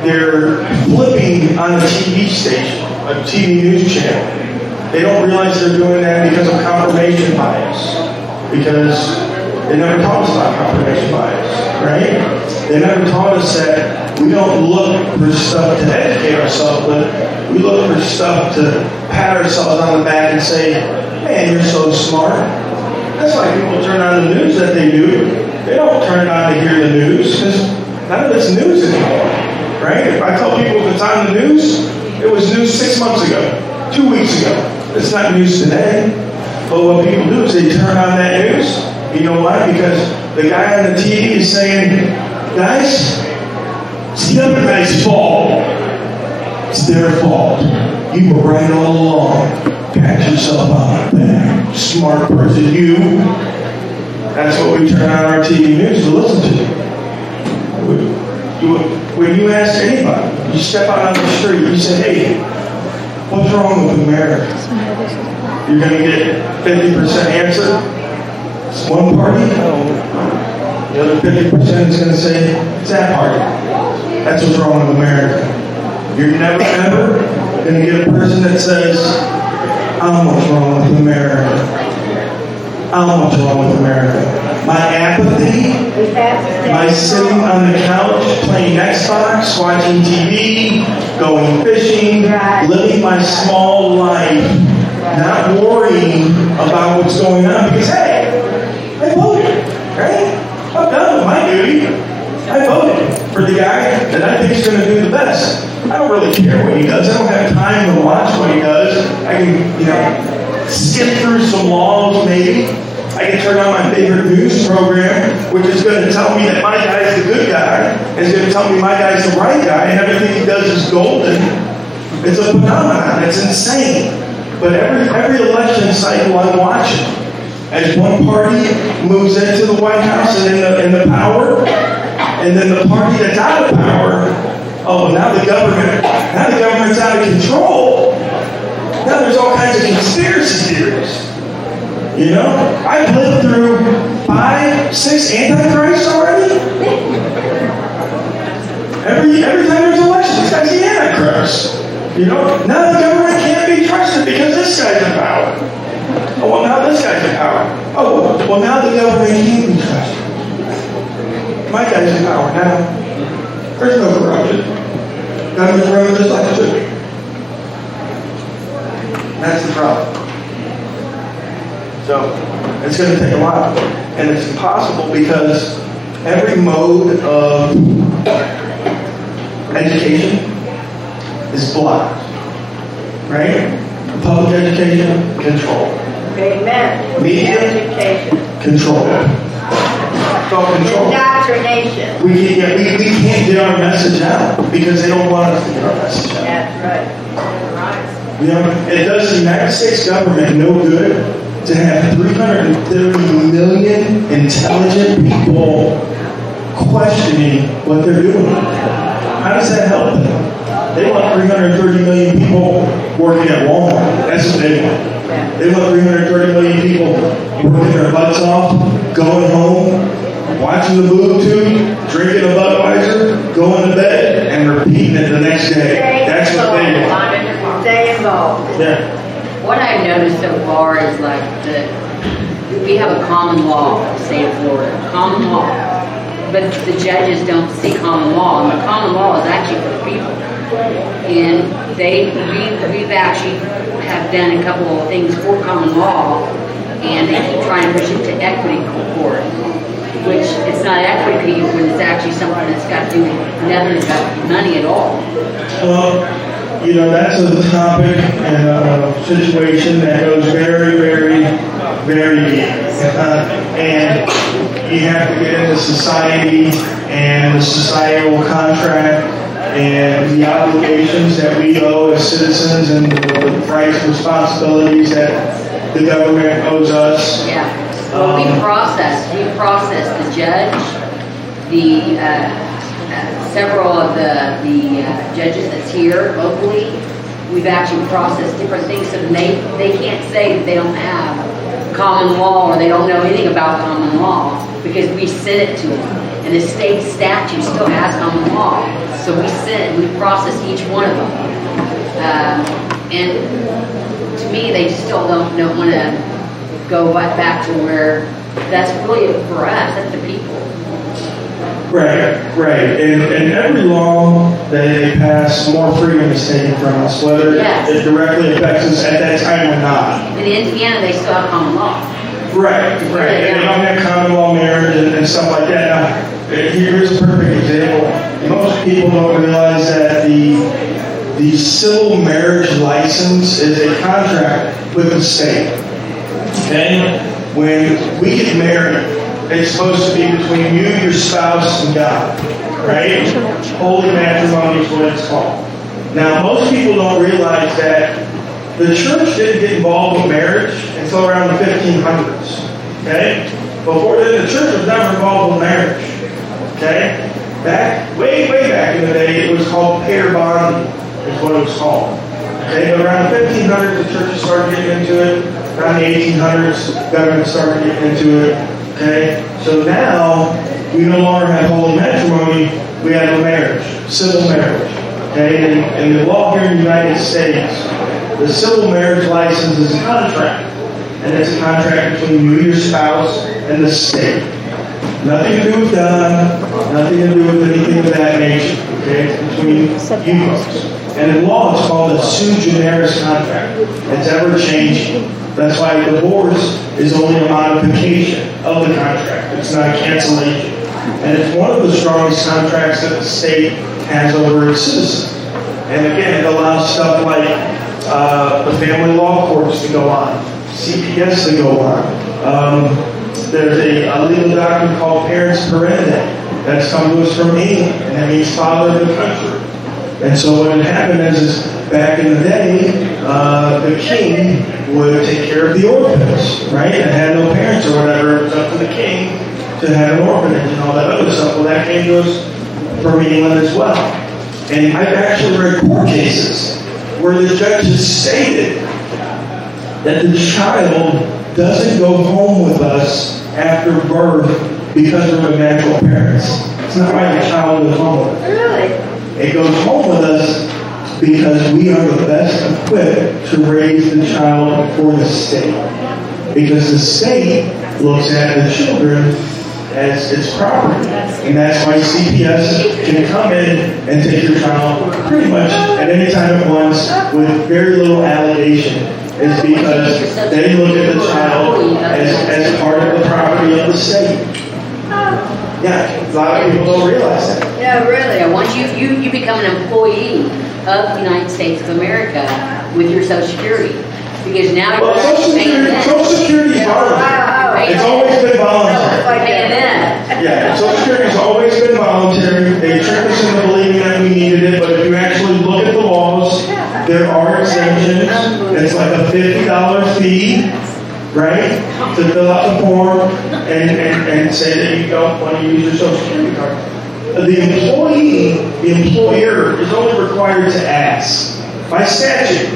they're flipping on a TV station, a TV news channel. They don't realize they're doing that because of confirmation bias. Because they never taught us about confirmation bias, right? They never taught us that we don't look for stuff to educate ourselves, but we look for stuff to pat ourselves on the back and say, man, you're so smart. That's why people turn on the news that they do. They don't turn it on to hear the news, because none of it's news anymore, right? If I tell people if it's on the news, it was news 6 months ago, 2 weeks ago. It's not news today. But what people do is they turn on that news. You know why? Because the guy on the TV is saying, guys, it's the other guy's fault. It's their fault. You were right all along. Pat yourself on the back. Smart person, you. That's what we turn on our TV news to listen to. When you ask anybody, you step out on the street, you say, hey, what's wrong with America? You're going to get 50% answer. It's one party. The other 50% is going to say, it's that party. That's what's wrong with America. You're never, ever going to get a person that says, I'm what's wrong with America. I'm what's wrong with America. My apathy, my sitting on the couch, playing Xbox, watching TV, going fishing, living my small life, not worrying about what's going on, because hey, I voted, right? I'm done with my duty. I voted for the guy that I think is going to do the best. I don't really care what he does. I don't have time to watch what he does. I can, skip through some laws maybe. I can turn on my favorite news program, which is going to tell me that my guy's the good guy, and it's going to tell me my guy's the right guy, and everything he does is golden. It's a phenomenon. It's insane. But every election cycle I'm watching, as one party moves into the White House and in the power, and then the party that's out of power, oh, now the government's out of control. Now there's all kinds of conspiracy theories. I've lived through 5, 6 antichrists already. Every time there's an election, this guy's the antichrist. Now the government can't be trusted because this guy's in power. Oh, well, now this guy's in power. Oh, well, now the government can't be trusted. My guy's in power now. There's no corruption. Government's running just like it should be. That's the problem. So, it's going to take a while. And it's impossible because every mode of education is blocked. Right? Public education, control. Amen. Media, education. Control. Control. Indoctrination. We can't get our message out because they don't want us to get our message out. That's right. It does the United States government no good to have 330 million intelligent people questioning what they're doing. How does that help them? They want 330 million people working at Walmart. That's what they want. They want 330 million people working their butts off, going home, watching the boob tube, drinking a Budweiser, going to bed, and repeating it the next day. That's what they want. Stay involved. Yeah. What I've noticed so far is we have a common law in the state of Florida, common law. But the judges don't see common law, and the common law is actually for the people. And we've actually have done a couple of things for common law, and they keep trying to push it to equity court, which it's not equity when it's actually something that's got to do with nothing about money at all. Well, that's a topic and a situation that goes very, very, very deep. And you have to get into society and the societal contract and the obligations that we owe as citizens and the rights and responsibilities that the government owes us. Yeah. Well, we process the judge, several of the judges that's here locally. We've actually processed different things, so they can't say that they don't have common law or they don't know anything about common law because we sent it to them. And the state statute still has common law. So we process each one of them. And to me, they still don't want to go back to where that's really for us, that's the people. Right. And every law that they pass, more freedom is taken from us, whether it directly affects us at that time or not. In Indiana, they still have common law. Right. And they don't have common law marriage and stuff like that. Now, here's a perfect example. Most people don't realize that the civil marriage license is a contract with the state. Okay? When we get married, it's supposed to be between you, your spouse, and God, right? Holy matrimony is what it's called. Now, most people don't realize that the church didn't get involved with marriage until around the 1500s, okay? Before then, the church was never involved with marriage, okay? Way back in the day, it was called pair bonding, is what it was called. Okay, but around the 1500s, the churches started getting into it. Around the 1800s, government started getting into it. Okay, so now we no longer have holy matrimony, we have a marriage, civil marriage. Okay, and the law here in the United States, the civil marriage license is a contract, and it's a contract between you, your spouse, and the state. Nothing to do with God, nothing to do with anything of that nature. Okay, it's between you folks. And in law, it's called a sui generis contract. It's ever changing. That's why divorce is only a modification of the contract. It's not a cancellation. And it's one of the strongest contracts that the state has over its citizens. And again, it allows stuff like the family law courts to go on, CPS to go on. There's a legal document called Parents Parendae that's come to us from England, and that means father of the country. And so what had happened is back in the day, the king would take care of the orphans, right? That had no parents or whatever. It was up to the king to have an orphanage and all that other stuff. Well, that came to us from England as well. And I've actually read court cases where the judges stated that the child doesn't go home with us after birth because of the natural parents. It's not why the child goes home with us. Really? It goes home with us because we are the best equipped to raise the child for the state. Because the state looks at the children as its property. And that's why CPS can come in and take your child pretty much at any time at once with very little allegation. Is because they look at the child as part of the property of the state. Yeah, a lot of people don't realize that. Yeah, really. Yeah, once you become an employee of the United States of America with your Social Security, because now you're Social Security is voluntary. It's always been voluntary. Paying in. Yeah, Social Security has always been voluntary. They tricked us into believing that we needed it, but if you actually look at the laws, there are exemptions. It's like a $50 fee, right, to fill out the form and say that you don't want to use your Social Security card. The employer is only required to ask. By statute,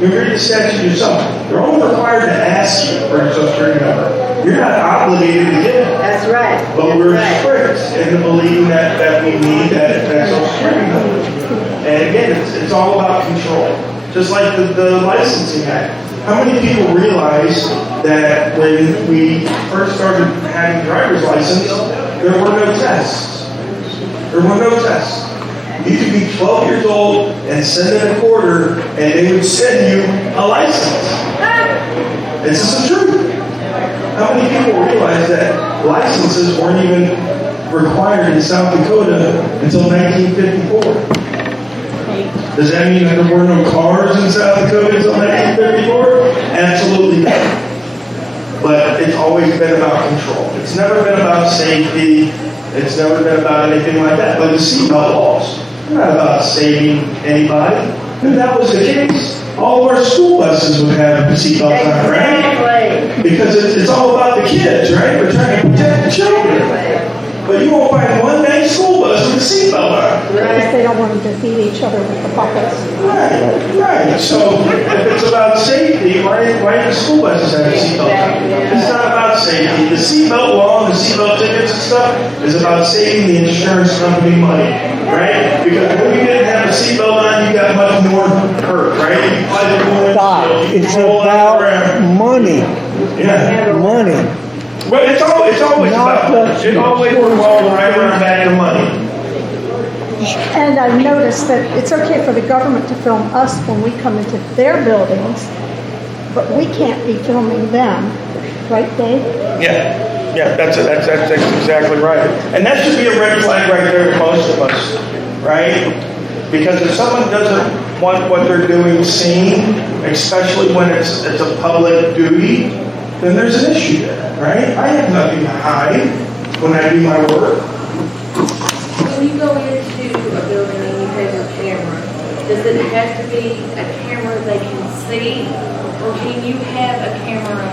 you read the statute yourself, they're only required to ask you for your Social Security number. You're not obligated to give it. That's right. But we're strict in believing that we need that Social Security number. And again, it's all about control. Just like the licensing act. How many people realize that when we first started having driver's license, there were no tests? There were no tests. You could be 12 years old and send in a quarter, and they would send you a license. This is the truth. How many people realize that licenses weren't even required in South Dakota until 1954? Does that mean that there were no cars in South Dakota until 1954? Absolutely not. But it's always been about control. It's never been about safety. It's never been about anything like that. But the seatbelt laws, they're not about saving anybody. If that was the case, all of our school buses would have seatbelts on, right? Because it's all about the kids, right? We're trying to protect the children. But you won't find one dang school bus with a seatbelt on. Right. they don't want them to feed each other with the buckets. Right. So if it's about safety, why do the school buses have seatbelts? It's not about safety. The seatbelt law, the seatbelt tickets and stuff is about saving the insurance company money, right? Because when you didn't have a seatbelt on, you got much more hurt, right? Stop. It's about money. Yeah. Money. But it's always Not about the it always revolves right around back to money. And I've noticed that it's okay for the government to film us when we come into their buildings, but we can't be filming them, right, Dave? Yeah, that's exactly right. And that should be a red flag right there to most of us, right? Because if someone doesn't want what they're doing seen, especially when it's a public duty, then there's an issue there, right? I have nothing to hide when I do my work. When you go into a building and you have your camera, does it have to be a camera they can see? Or can you have a camera,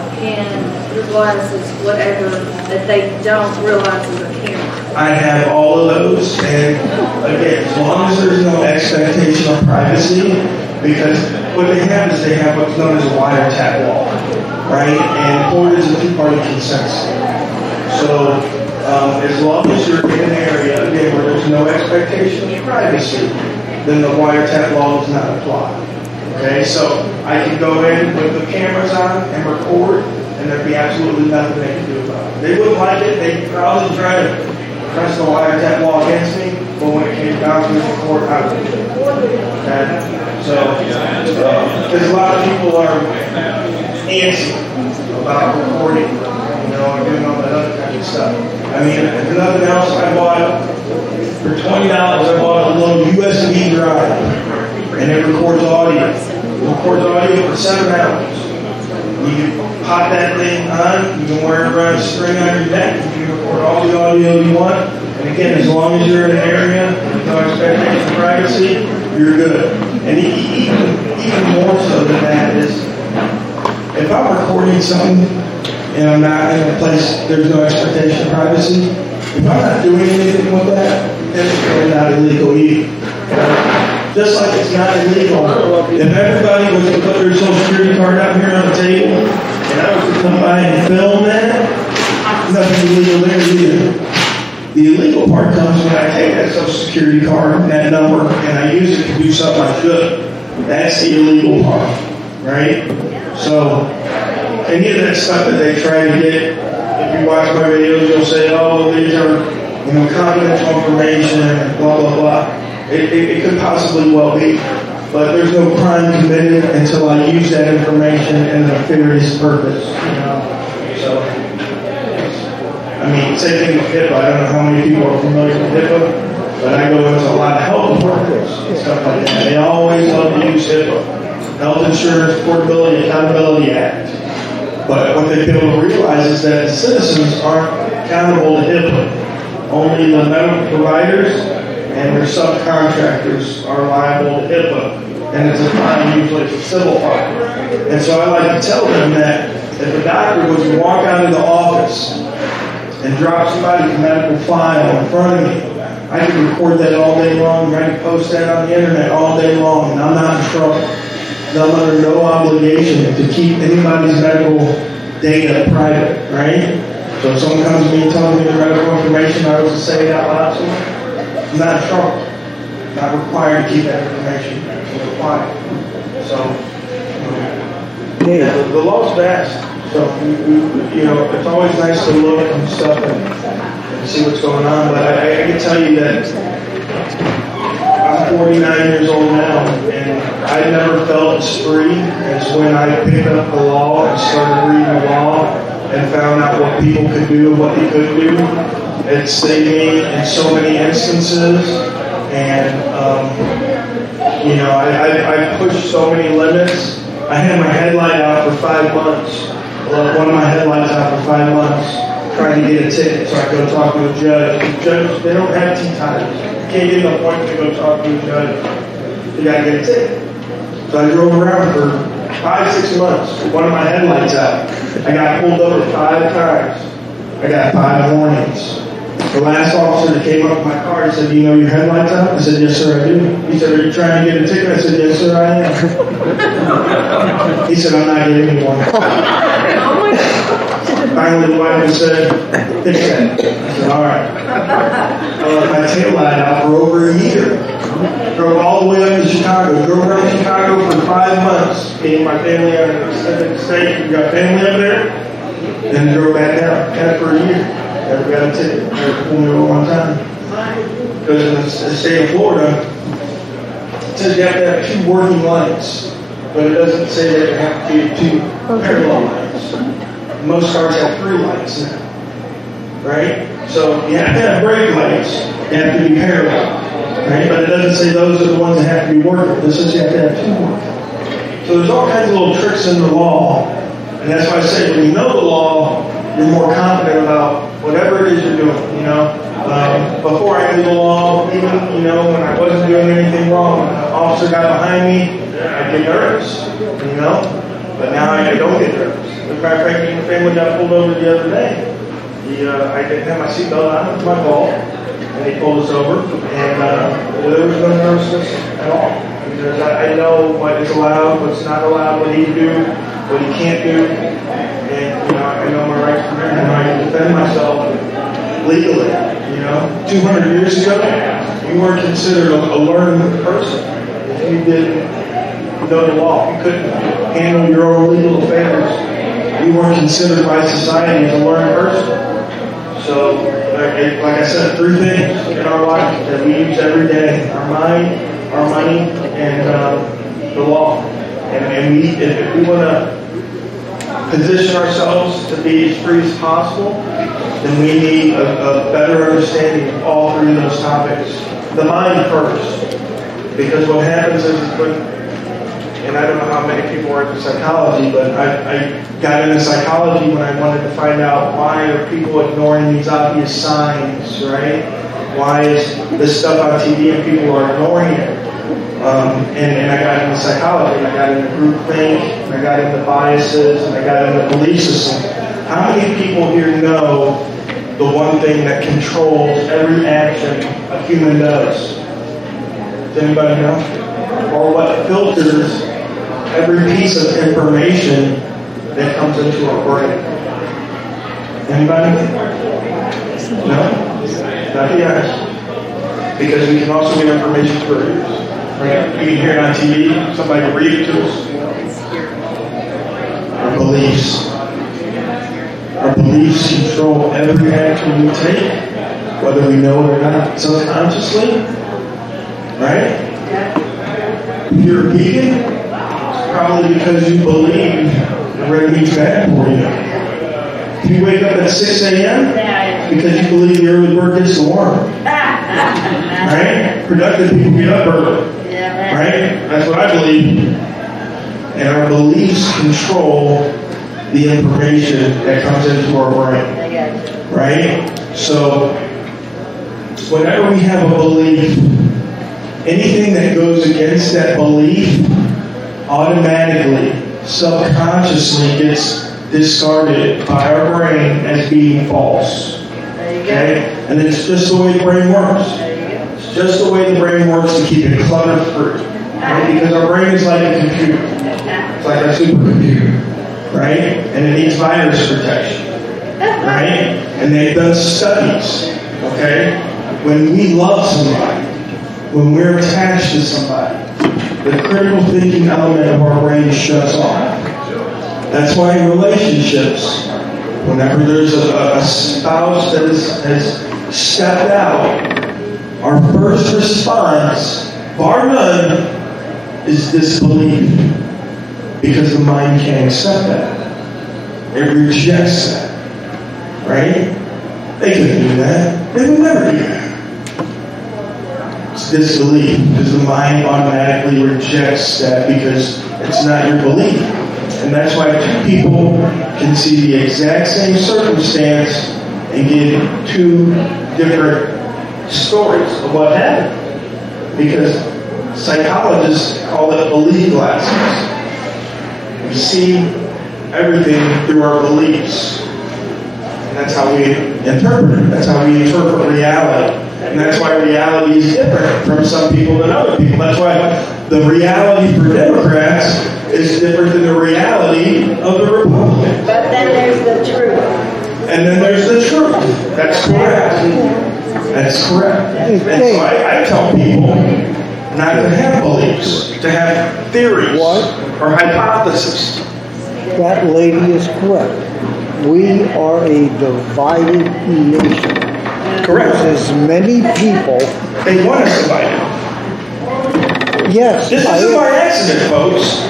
a pen, your glasses, whatever, that they don't realize is a camera? I have all of those, and again, as long as there's no expectation of privacy, because what they have is they have what's known as a wiretap law, right? And court is a two-party consent. So as long as you're in an area, again, where there's no expectation of privacy, then the wiretap law does not apply. Okay, so I can go in with the cameras on and record, and there'd be absolutely nothing they can do about it. They wouldn't like it, they'd probably try to press the wiretap law against me, but when it came down to the court, I would do it. Okay? So, because a lot of people are antsy about recording, and doing all that other kind of stuff. I mean, if nothing else, I bought, for $20, I bought a little USB drive, and it records audio. It records audio for 7 hours. You can pop that thing on, you can wear it around a string on your neck, you can record all the audio you want, and again, as long as you're in an area with no expectation of privacy, you're good. And even more so than that is, if I'm recording something and I'm not in a place there's no expectation of privacy, if I'm not doing anything with that, then it's really not illegal either. Just like it's not illegal if everybody was to put their social security card out here on the table and I was to come by and film that, nothing illegal there either. The illegal part comes when I take that social security card and that number and I use it to do something I should. That's the illegal part, right? So any of that stuff that they try to get, if you watch my videos, you'll say, oh, these are confidential information and blah, blah, blah. It could possibly well be, but there's no crime committed until I use that information in a nefarious purpose. So, I mean, same thing with HIPAA. I don't know how many people are familiar with HIPAA, but I go into a lot of health departments and stuff like that. They always love to use HIPAA, Health Insurance Portability Accountability Act. But what they fail to realize is that the citizens aren't accountable to HIPAA. Only the medical providers and their subcontractors are liable to HIPAA, and it's a fine, usually it's a civil fine. And so I like to tell them that if a doctor was to walk out of the office and drop somebody's medical file in front of me, I can record that all day long, and I can post that on the internet all day long, and I'm not in trouble. I'm under no obligation to keep anybody's medical data private, right? So if someone comes to me and tells me their medical information, I was to say it out loud to them, I'm not in trouble. I'm not required to keep that information. It's required. So, the law's vast. So, it's always nice to look and stuff and see what's going on. But I can tell you that I'm 49 years old now, and I never felt as free as when I picked up the law and started reading the law and found out what people could do and what they couldn't do. It saved me in so many instances, and I pushed so many limits. I had my headlight out for 5 months. One of my headlights out for 5 months, trying to get a ticket so I could go talk to a judge. The judge, they don't have tea times. You can't get an appointment to go talk to a judge. You gotta get a ticket. So I drove around for 5-6 months with one of my headlights out. I got pulled over 5 times. I got 5 warnings. The last officer that came up to my car, he said, "Do you know your headlights out?" I said, "Yes, sir, I do." He said, "Are you trying to get a ticket?" I said, "Yes, sir, I am." He said, "I'm not getting anyone." Finally, the wife said, "Fix that." I said, "All right." I left my tail light out for over a year. Drove all the way up to Chicago. Drove around Chicago for 5 months. Me and my family out in the Pacific State. We got family up there. Then drove back down. Had it for a year. Never got a ticket. Never pulled me over one time. Because in the state of Florida, it says you have to have 2 working lights. But it doesn't say that you have to be 2 parallel lights. Most cars have 3 lights now. Right? So you have to have brake lights. You have to be parallel. Right? But it doesn't say those are the ones that have to be working. It says you have to have 2 working. So there's all kinds of little tricks in the law. And that's why I say when you know the law, you're more confident about whatever it is you're doing, you know. Before I knew the law, even, you know, when I wasn't doing anything wrong, when an officer got behind me, I'd get nervous, you know. But now I don't get nervous. As a matter of fact, the family got pulled over the other day. I didn't have my seatbelt on, it was my fault. And they pulled us over, and there was no nervousness at all. Because I know what is allowed, what's not allowed, what he can do, what he can't do. And, you know, I know my rights to and I can defend myself legally, you know. 200 years ago, you weren't considered a learned person. If you didn't know the law, you couldn't handle your own legal affairs. You weren't considered by society as a learned person. So, like I said, 3 things in our life that we use every day: our mind, our money, and the law. And if we want to position ourselves to be as free as possible, then we need a better understanding of all 3 of those topics. The mind first, because what happens is and I don't know how many people are into psychology, but I got into psychology when I wanted to find out why are people ignoring these obvious signs, right? Why is this stuff on TV and people are ignoring it? And I got into psychology, and I got into groupthink, and I got into biases, and I got into belief system. How many people here know the one thing that controls every action a human does? Does anybody know? Or what filters every piece of information that comes into our brain? Anybody? No? Not yet. Because we can also get information through our ears. Right? We can hear it on TV, somebody can read it to us. Our beliefs. Our beliefs control every action we take, whether we know it or not, subconsciously. Right? If you're a vegan, it's probably because you believe that red meat's bad for you. If you wake up at 6 a.m., because you believe the early bird gets the worm. Right? Productive people get up early. Right? That's what I believe. And our beliefs control the information that comes into our brain. Right? So, whenever we have a belief, anything that goes against that belief automatically, subconsciously gets discarded by our brain as being false. Okay? And it's just the way the brain works. It's just the way the brain works to keep it clutter-free. Right? Because our brain is like a computer. It's like a supercomputer. Right? And it needs virus protection. Right? And they've done studies. Okay? When we love somebody, when we're attached to somebody, the critical thinking element of our brain shuts off. That's why in relationships, whenever there's a spouse that has stepped out, our first response, bar none, is disbelief. Because the mind can't accept that. It rejects that. Right? They couldn't do that. They would never do that. It's disbelief, because the mind automatically rejects that because it's not your belief. And that's why 2 people can see the exact same circumstance and give 2 different stories of what happened. Because psychologists call it belief glasses. We see everything through our beliefs. And That's how we interpret it. That's how we interpret reality. And that's why reality is different from some people than other people. That's why the reality for Democrats is different than the reality of the Republicans. But then there's the truth. And then there's the truth. That's correct. That's correct. And so I tell people not to have beliefs, to have theories or hypotheses. That lady is correct. We are a divided nation. Correct. There's as many people. They want us divided. Yes. This isn't by accident, folks.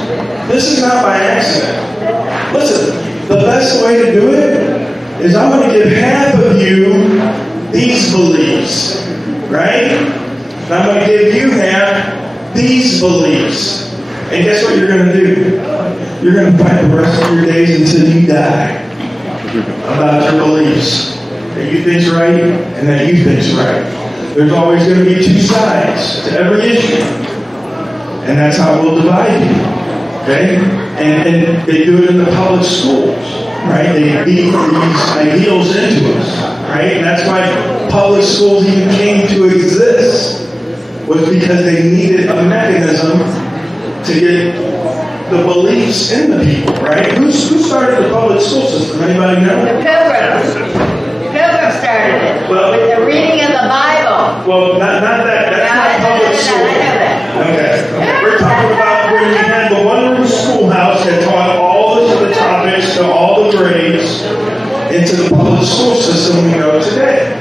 This is not by accident. Listen, the best way to do it is I'm going to give half of you these beliefs, right? And I'm going to give you half these beliefs. And guess what you're going to do? You're going to fight the rest of your days until you die about your beliefs. That you think's right and that you think's right. There's always going to be two sides to every issue. And that's how we'll divide you. Okay? And they do it in the public schools. Right? They beat these ideals into us. Right? And that's why public schools even came to exist. Was because they needed a mechanism to get the beliefs in the people. Right? Who started the public school system? Anybody know? The Pilgrims. Pilgrims started it. Well, with the reading of the Bible. Well, not that. That's not public school. I know that. Okay. We're talking about where you had the one-room schoolhouse that taught all the topics to all the grades into the public school system we know today.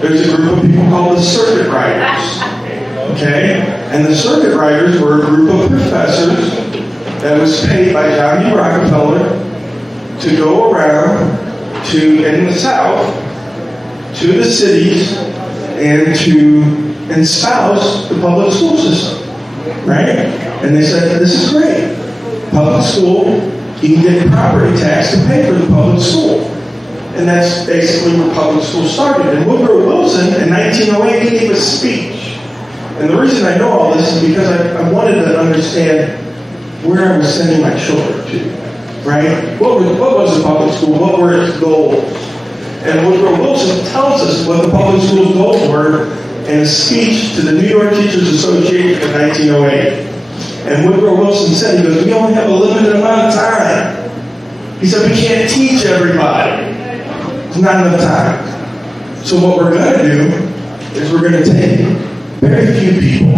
There's a group of people called the circuit riders. Okay? And the circuit riders were a group of professors that was paid by John D. Rockefeller to go around in the South, to the cities, and to espouse the public school system, right? And they said, this is great. Public school, you can get property tax to pay for the public school. And that's basically where public school started. And Woodrow Wilson, in 1908, he gave a speech. And the reason I know all this is because I wanted to understand where I was sending my children to. Right? What was the public school? What were its goals? And Woodrow Wilson tells us what the public school's goals were in a speech to the New York Teachers Association in 1908. And Woodrow Wilson said, he goes, we only have a limited amount of time. He said, we can't teach everybody. It's not enough time. So what we're going to do is we're going to take very few people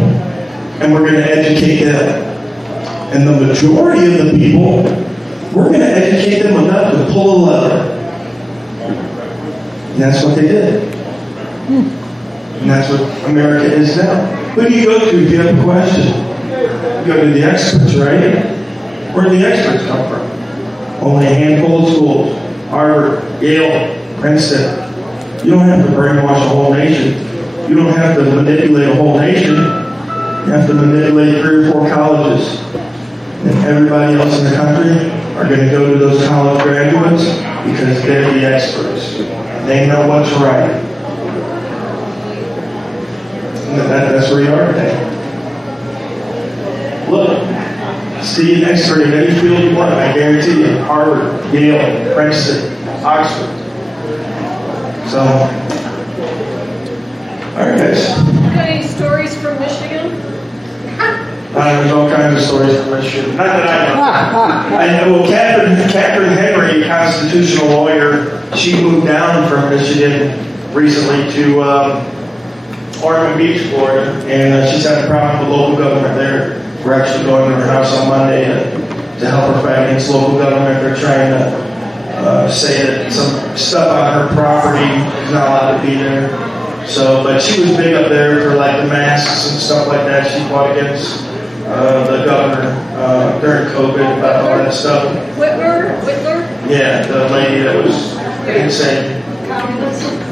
and we're going to educate them. And the majority of the people, we're going to educate them enough to pull a lever. And that's what they did. And that's what America is now. Who do you go to if you have a question? You go to the experts, right? Where do the experts come from? Only a handful of schools. Harvard, Yale, Princeton. You don't have to brainwash a whole nation. You don't have to manipulate a whole nation. You have to manipulate 3 or 4 colleges. And everybody else in the country are going to go to those college graduates because they're the experts. They know what's right. And that's where you are today. Look, see an expert in any field you want. I guarantee you. Harvard, Yale, Princeton, Oxford. So, all right, guys. Got any stories from Michigan? There's all kinds of stories from Michigan. Not that I know. Well, Catherine Henry, a constitutional lawyer, she moved down from Michigan recently to Ormond Beach, Florida, and she's had a problem with local government there. We're actually going to her house on Monday to help her fight against local government. They're trying to say that some stuff on her property is not allowed to be there. So, but she was big up there for like the masks and stuff like that. She fought against the governor during COVID about all that stuff. Whitler? Yeah, the lady that was insane.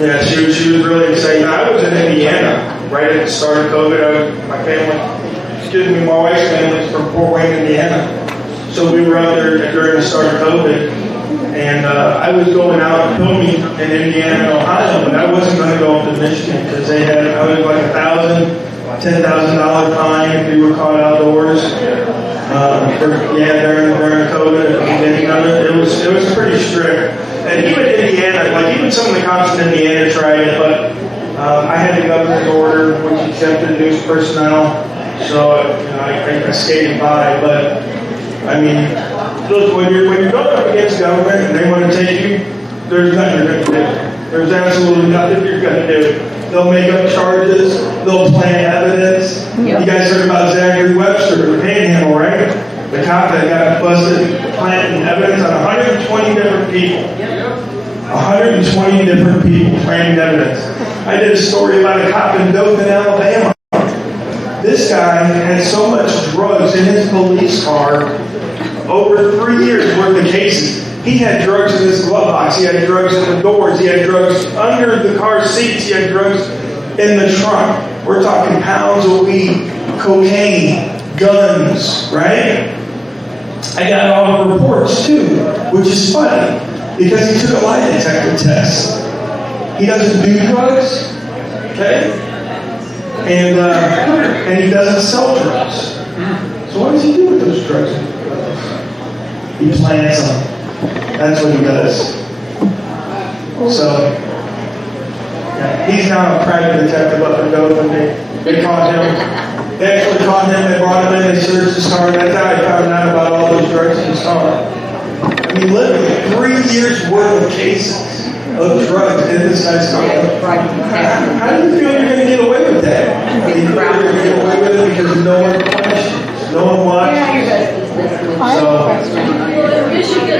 Yeah, she was really insane. Now, I was in Indiana right at the start of COVID. My wife's family is from Fort Wayne, Indiana. So we were out there during the start of COVID. And I was going out filming in Indiana and Ohio, but I wasn't going to go up to Michigan because I was like $10,000 fine if we were caught outdoors. During COVID at the beginning of it, it was pretty strict. And even Indiana, like even some of the cops in Indiana tried it, but I had the governor's order, which exempted news personnel, so I skated by. But I mean, look, when you're going up against government and they want to take you, there's nothing you're going to do. There's absolutely nothing you're going to do. They'll make up charges. They'll plant evidence. Yep. You guys heard about Zachary Webster, the Panhandle, right? The cop that got busted planting evidence on 120 different people. 120 different people planting evidence. I did a story about a cop in Dothan, Alabama. This guy had so much drugs in his police car, over 3 years worth of cases. He had drugs in his glove box. He had drugs in the doors. He had drugs under the car seats. He had drugs in the trunk. We're talking pounds of weed, cocaine, guns, right? I got all the reports too, which is funny because he took a lie detector test. He doesn't do drugs, okay? And he doesn't sell drugs. So what does he do with those drugs? He plants them. That's what he does. So, yeah, he's now a private detective up in Dothan. They caught him. They actually caught him. They brought him in. They searched his car. That's how I found out about all those drugs in his car. I mean, literally 3 years worth of cases of drugs in this guy's car. How do you feel you're going to get away with that? Do you feel you're going to get away with it because no one questions, no one watches? I have a question. Well, in Michigan,